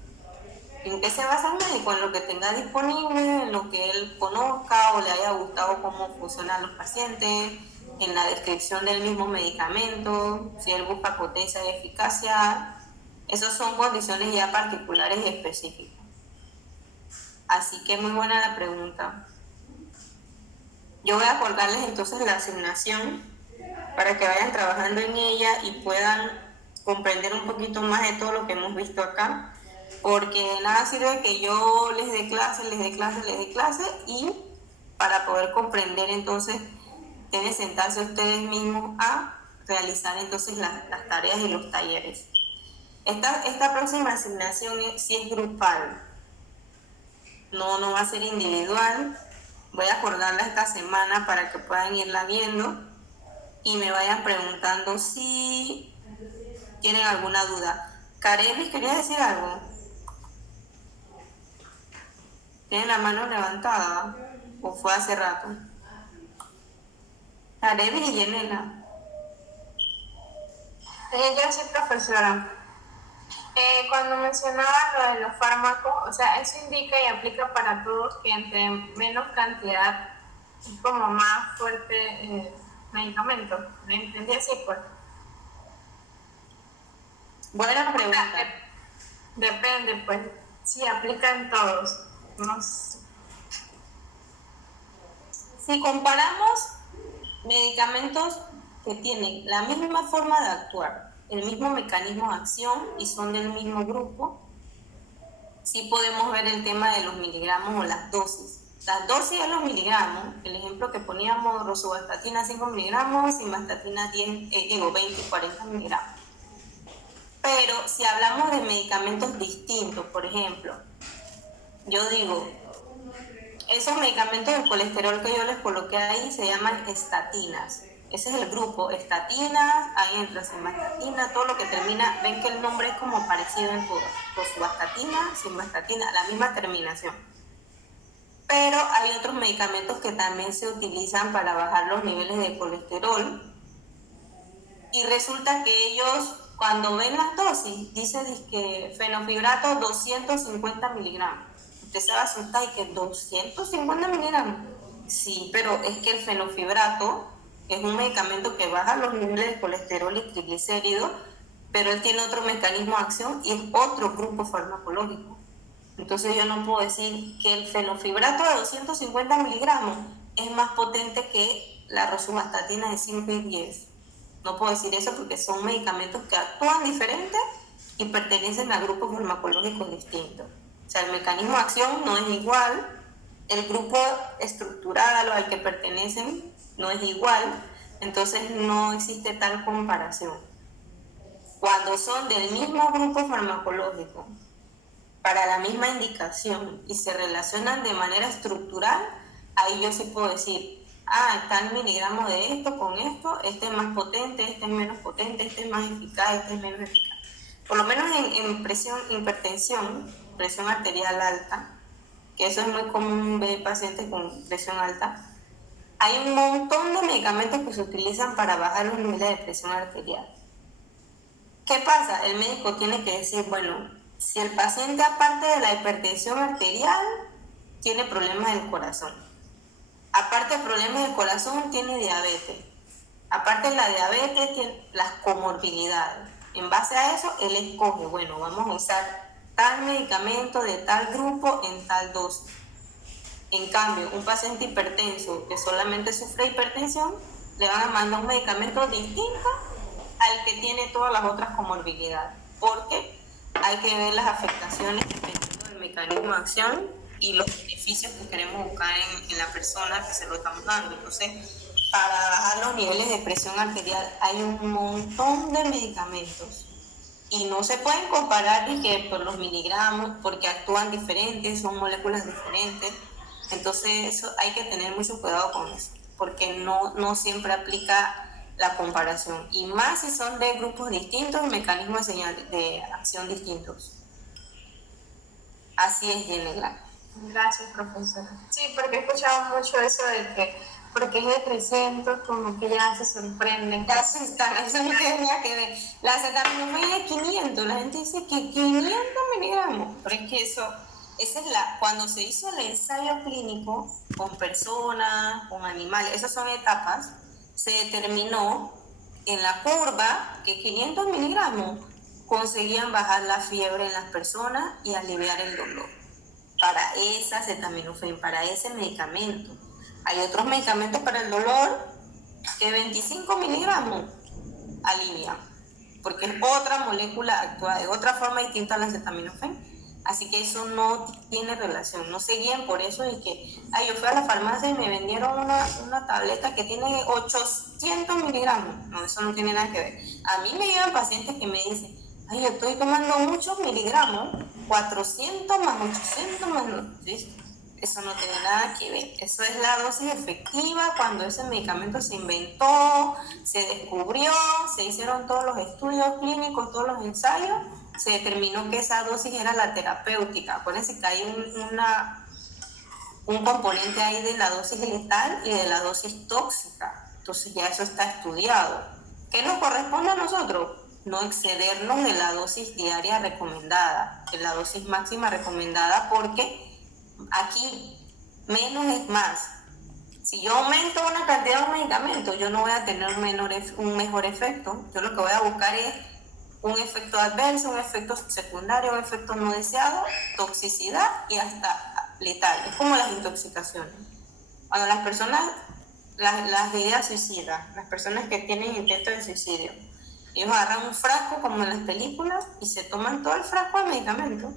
¿En qué se basa el médico? En lo que tenga disponible, en lo que él conozca o le haya gustado cómo funcionan los pacientes, en la descripción del mismo medicamento, si él busca potencia y eficacia. Esas son condiciones ya particulares y específicas. Así que muy buena la pregunta. Yo voy a colgarles entonces la asignación para que vayan trabajando en ella y puedan comprender un poquito más de todo lo que hemos visto acá. Porque de nada sirve que yo les dé clase y para poder comprender entonces deben sentarse ustedes mismos a realizar entonces las tareas y los talleres. Esta próxima asignación sí es grupal, no va a ser individual. Voy a acordarla esta semana para que puedan irla viendo y me vayan preguntando si tienen alguna duda. Karelis, ¿querías decir algo? ¿Tienen la mano levantada? ¿O fue hace rato? Karelis y Yenela. Yo soy profesora. Cuando mencionaba lo de los fármacos, o sea, eso indica y aplica para todos que entre menos cantidad es como más fuerte medicamento. ¿Me entendí así, pues? Buena pregunta. Depende, pues. Sí, aplica en todos. No sé. Si comparamos medicamentos que tienen la misma forma de actuar, el mismo mecanismo de acción y son del mismo grupo, sí podemos ver el tema de los miligramos o las dosis. Las dosis de los miligramos, el ejemplo que poníamos, rosuvastatina 5 miligramos, simvastatina 20 y 40 miligramos. Pero si hablamos de medicamentos distintos, por ejemplo, yo digo, esos medicamentos del colesterol que yo les coloqué ahí se llaman estatinas. Ese es el grupo, estatinas, ahí entra simvastatina, todo lo que termina, ven que el nombre es como parecido en todas, rosuvastatina, simvastatina, la misma terminación. Pero hay otros medicamentos que también se utilizan para bajar los niveles de colesterol y resulta que ellos, cuando ven las dosis, dice que fenofibrato 250 miligramos. Usted se va a asustar y que 250 miligramos. Sí, pero es que el fenofibrato es un medicamento que baja los niveles de colesterol y triglicéridos, pero él tiene otro mecanismo de acción y es otro grupo farmacológico. Entonces yo no puedo decir que el fenofibrato de 250 miligramos es más potente que la rosuvastatina de 5 y 10. No puedo decir eso porque son medicamentos que actúan diferentes y pertenecen a grupos farmacológicos distintos. O sea, el mecanismo de acción no es igual, el grupo estructural al que pertenecen no es igual, entonces no existe tal comparación. Cuando son del mismo grupo farmacológico, para la misma indicación y se relacionan de manera estructural, ahí yo sí puedo decir, tal miligramo de esto con esto, este es más potente, este es menos potente, este es más eficaz, este es menos eficaz. Por lo menos en hipertensión, presión arterial alta, que eso es muy común ver pacientes con presión alta, hay un montón de medicamentos que se utilizan para bajar los niveles de presión arterial. ¿Qué pasa? El médico tiene que decir, bueno, si el paciente aparte de la hipertensión arterial tiene problemas del corazón, aparte de problemas del corazón tiene diabetes, aparte de la diabetes tiene las comorbilidades. En base a eso, él escoge, bueno, vamos a usar tal medicamento de tal grupo en tal dosis. En cambio, un paciente hipertenso que solamente sufre hipertensión, le van a mandar un medicamento distinto al que tiene todas las otras comorbilidades, porque hay que ver las afectaciones dependiendo del mecanismo de acción y los beneficios que queremos buscar en la persona que se lo estamos dando. Entonces, para bajar los niveles de presión arterial hay un montón de medicamentos y no se pueden comparar ni que por los miligramos, porque actúan diferentes, son moléculas diferentes. Entonces eso hay que tener mucho cuidado con eso. porque no siempre aplica la comparación, y más si son de grupos distintos y mecanismos de acción distintos. Así es, Yenegra. Gracias, profesora. Sí, porque he escuchado mucho eso de que porque es de 300, como que ya se sorprenden. Ya se están, eso no tenía que ver. La acetaminofén es de 500, la gente dice que 500 miligramos, pero es que esa es cuando se hizo el ensayo clínico con personas, con animales, esas son etapas, se determinó en la curva que 500 miligramos conseguían bajar la fiebre en las personas y aliviar el dolor. Para esa acetaminofén, para ese medicamento. Hay otros medicamentos para el dolor que 25 miligramos alivian, porque es otra molécula, actúa de otra forma distinta a la acetaminofén. Así que eso no tiene relación, no se guíen por eso y que, yo fui a la farmacia y me vendieron una tableta que tiene 800 miligramos. No, eso no tiene nada que ver. A mí me llegan pacientes que me dicen, yo estoy tomando muchos miligramos, 400 más 800 más... ¿sí? Eso no tiene nada que ver. Eso es la dosis efectiva cuando ese medicamento se inventó, se descubrió, se hicieron todos los estudios clínicos, todos los ensayos, se determinó que esa dosis era la terapéutica. Acuérdense que hay un componente ahí de la dosis letal y de la dosis tóxica. Entonces ya eso está estudiado. ¿Qué nos corresponde a nosotros? No excedernos de la dosis diaria recomendada, de la dosis máxima recomendada, porque aquí menos es más. Si yo aumento una cantidad de medicamentos, yo no voy a tener un mejor efecto. Yo lo que voy a buscar es un efecto adverso, un efecto secundario, un efecto no deseado, toxicidad y hasta letal. Es como las intoxicaciones. Cuando las personas, las ideas suicidas, las personas que tienen intentos de suicidio, ellos agarran un frasco como en las películas y se toman todo el frasco de medicamento.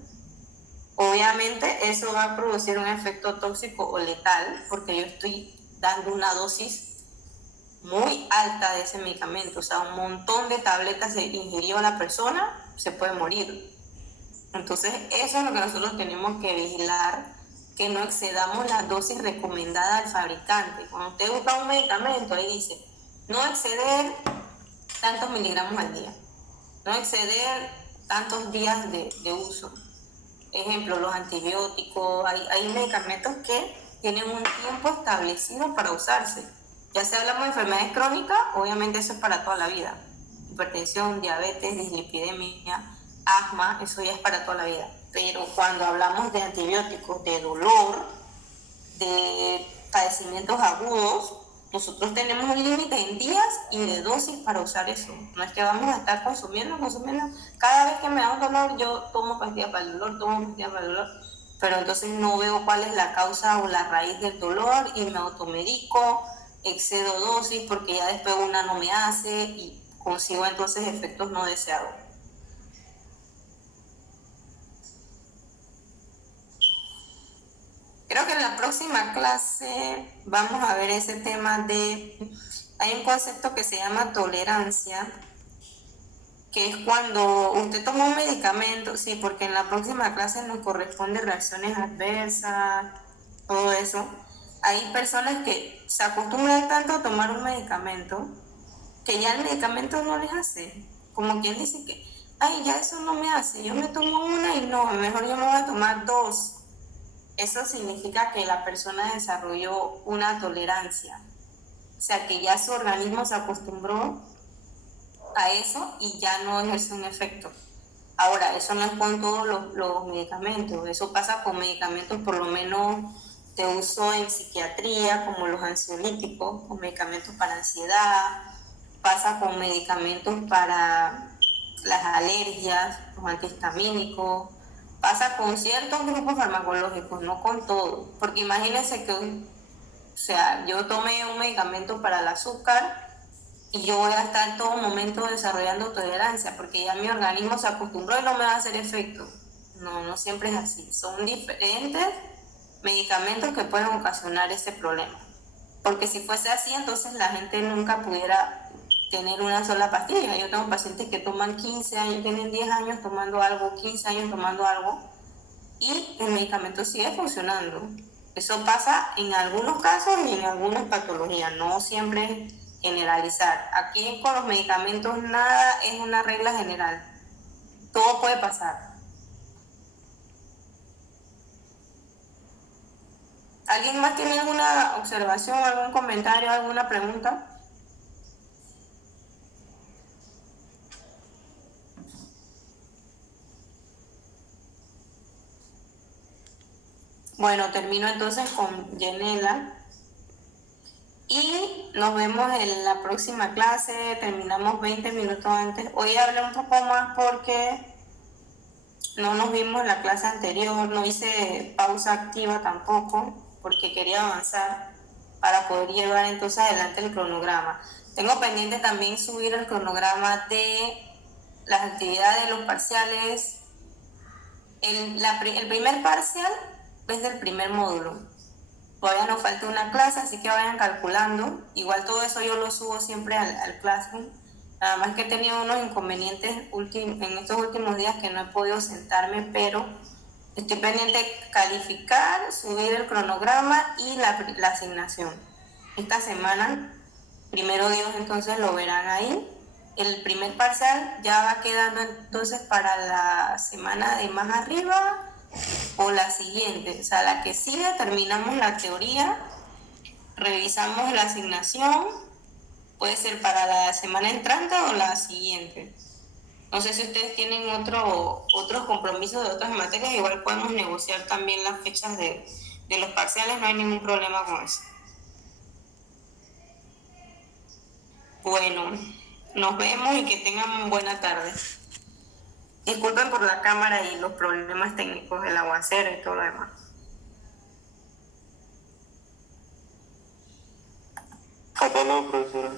Obviamente eso va a producir un efecto tóxico o letal porque yo estoy dando una dosis muy alta de ese medicamento. O sea, un montón de tabletas se ingirió a la persona, se puede morir. Entonces eso es lo que nosotros tenemos que vigilar, que no excedamos la dosis recomendada al fabricante. Cuando usted busca un medicamento, ahí dice, no exceder tantos miligramos al día, no exceder tantos días de uso. Ejemplo, los antibióticos, hay medicamentos que tienen un tiempo establecido para usarse. Ya si hablamos de enfermedades crónicas, obviamente eso es para toda la vida. Hipertensión, diabetes, dislipidemia, asma, eso ya es para toda la vida. Pero cuando hablamos de antibióticos, de dolor, de padecimientos agudos, nosotros tenemos un límite en días y de dosis para usar eso. No es que vamos a estar consumiendo. Cada vez que me da un dolor, yo tomo pastillas para el dolor, pero entonces no veo cuál es la causa o la raíz del dolor y me automedico, excedo dosis porque ya después una no me hace y consigo entonces efectos no deseados. Creo que en la próxima clase vamos a ver ese tema hay un concepto que se llama tolerancia, que es cuando usted toma un medicamento, sí, porque en la próxima clase nos corresponde reacciones adversas, todo eso. Hay personas que se acostumbran tanto a tomar un medicamento que ya el medicamento no les hace. Como quien dice que, ya eso no me hace, yo me tomo una y no, mejor yo me voy a tomar 2. Eso significa que la persona desarrolló una tolerancia. O sea, que ya su organismo se acostumbró a eso y ya no ejerce un efecto. Ahora, eso no es con todos los medicamentos. Eso pasa con medicamentos por lo menos de uso en psiquiatría, como los ansiolíticos, con medicamentos para ansiedad. Pasa con medicamentos para las alergias, los antihistamínicos. Pasa con ciertos grupos farmacológicos, no con todos. Porque imagínense que, yo tomé un medicamento para el azúcar y yo voy a estar todo momento desarrollando tolerancia, porque ya mi organismo se acostumbró y no me va a hacer efecto. No siempre es así. Son diferentes medicamentos que pueden ocasionar ese problema. Porque si fuese así, entonces la gente nunca pudiera tener una sola pastilla. Yo tengo pacientes que toman 15 años, tienen 10 años tomando algo, 15 años tomando algo, y el medicamento sigue funcionando. Eso pasa en algunos casos y en algunas patologías, no siempre generalizar. Aquí con los medicamentos nada es una regla general, todo puede pasar. ¿Alguien más tiene alguna observación, algún comentario, alguna pregunta? Bueno, termino entonces con Yanela y nos vemos en la próxima clase. Terminamos 20 minutos antes. Hoy hablé un poco más porque no nos vimos en la clase anterior, no hice pausa activa tampoco porque quería avanzar para poder llevar entonces adelante el cronograma. Tengo pendiente también subir el cronograma de las actividades de los parciales. El primer parcial es del primer módulo. Todavía nos falta una clase, así que vayan calculando. Igual todo eso yo lo subo siempre al Classroom. Nada más que he tenido unos inconvenientes en estos últimos días que no he podido sentarme, pero estoy pendiente de calificar, subir el cronograma y la asignación. Esta semana, primero Dios, entonces lo verán ahí. El primer parcial ya va quedando entonces para la semana de más arriba o la siguiente, o sea, la que sigue terminamos la teoría, revisamos la asignación, puede ser para la semana entrante o la siguiente. No sé si ustedes tienen otros compromisos de otras materias, igual podemos negociar también las fechas de los parciales, no hay ningún problema con eso. Bueno, nos vemos y que tengan buena tarde. Disculpen por la cámara y los problemas técnicos del aguacero y todo lo demás. Hasta luego, profesora.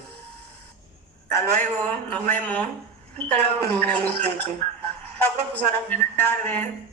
Hasta luego, nos vemos. Hasta luego. Buenas noches. Chao, profesora. Buenas tardes.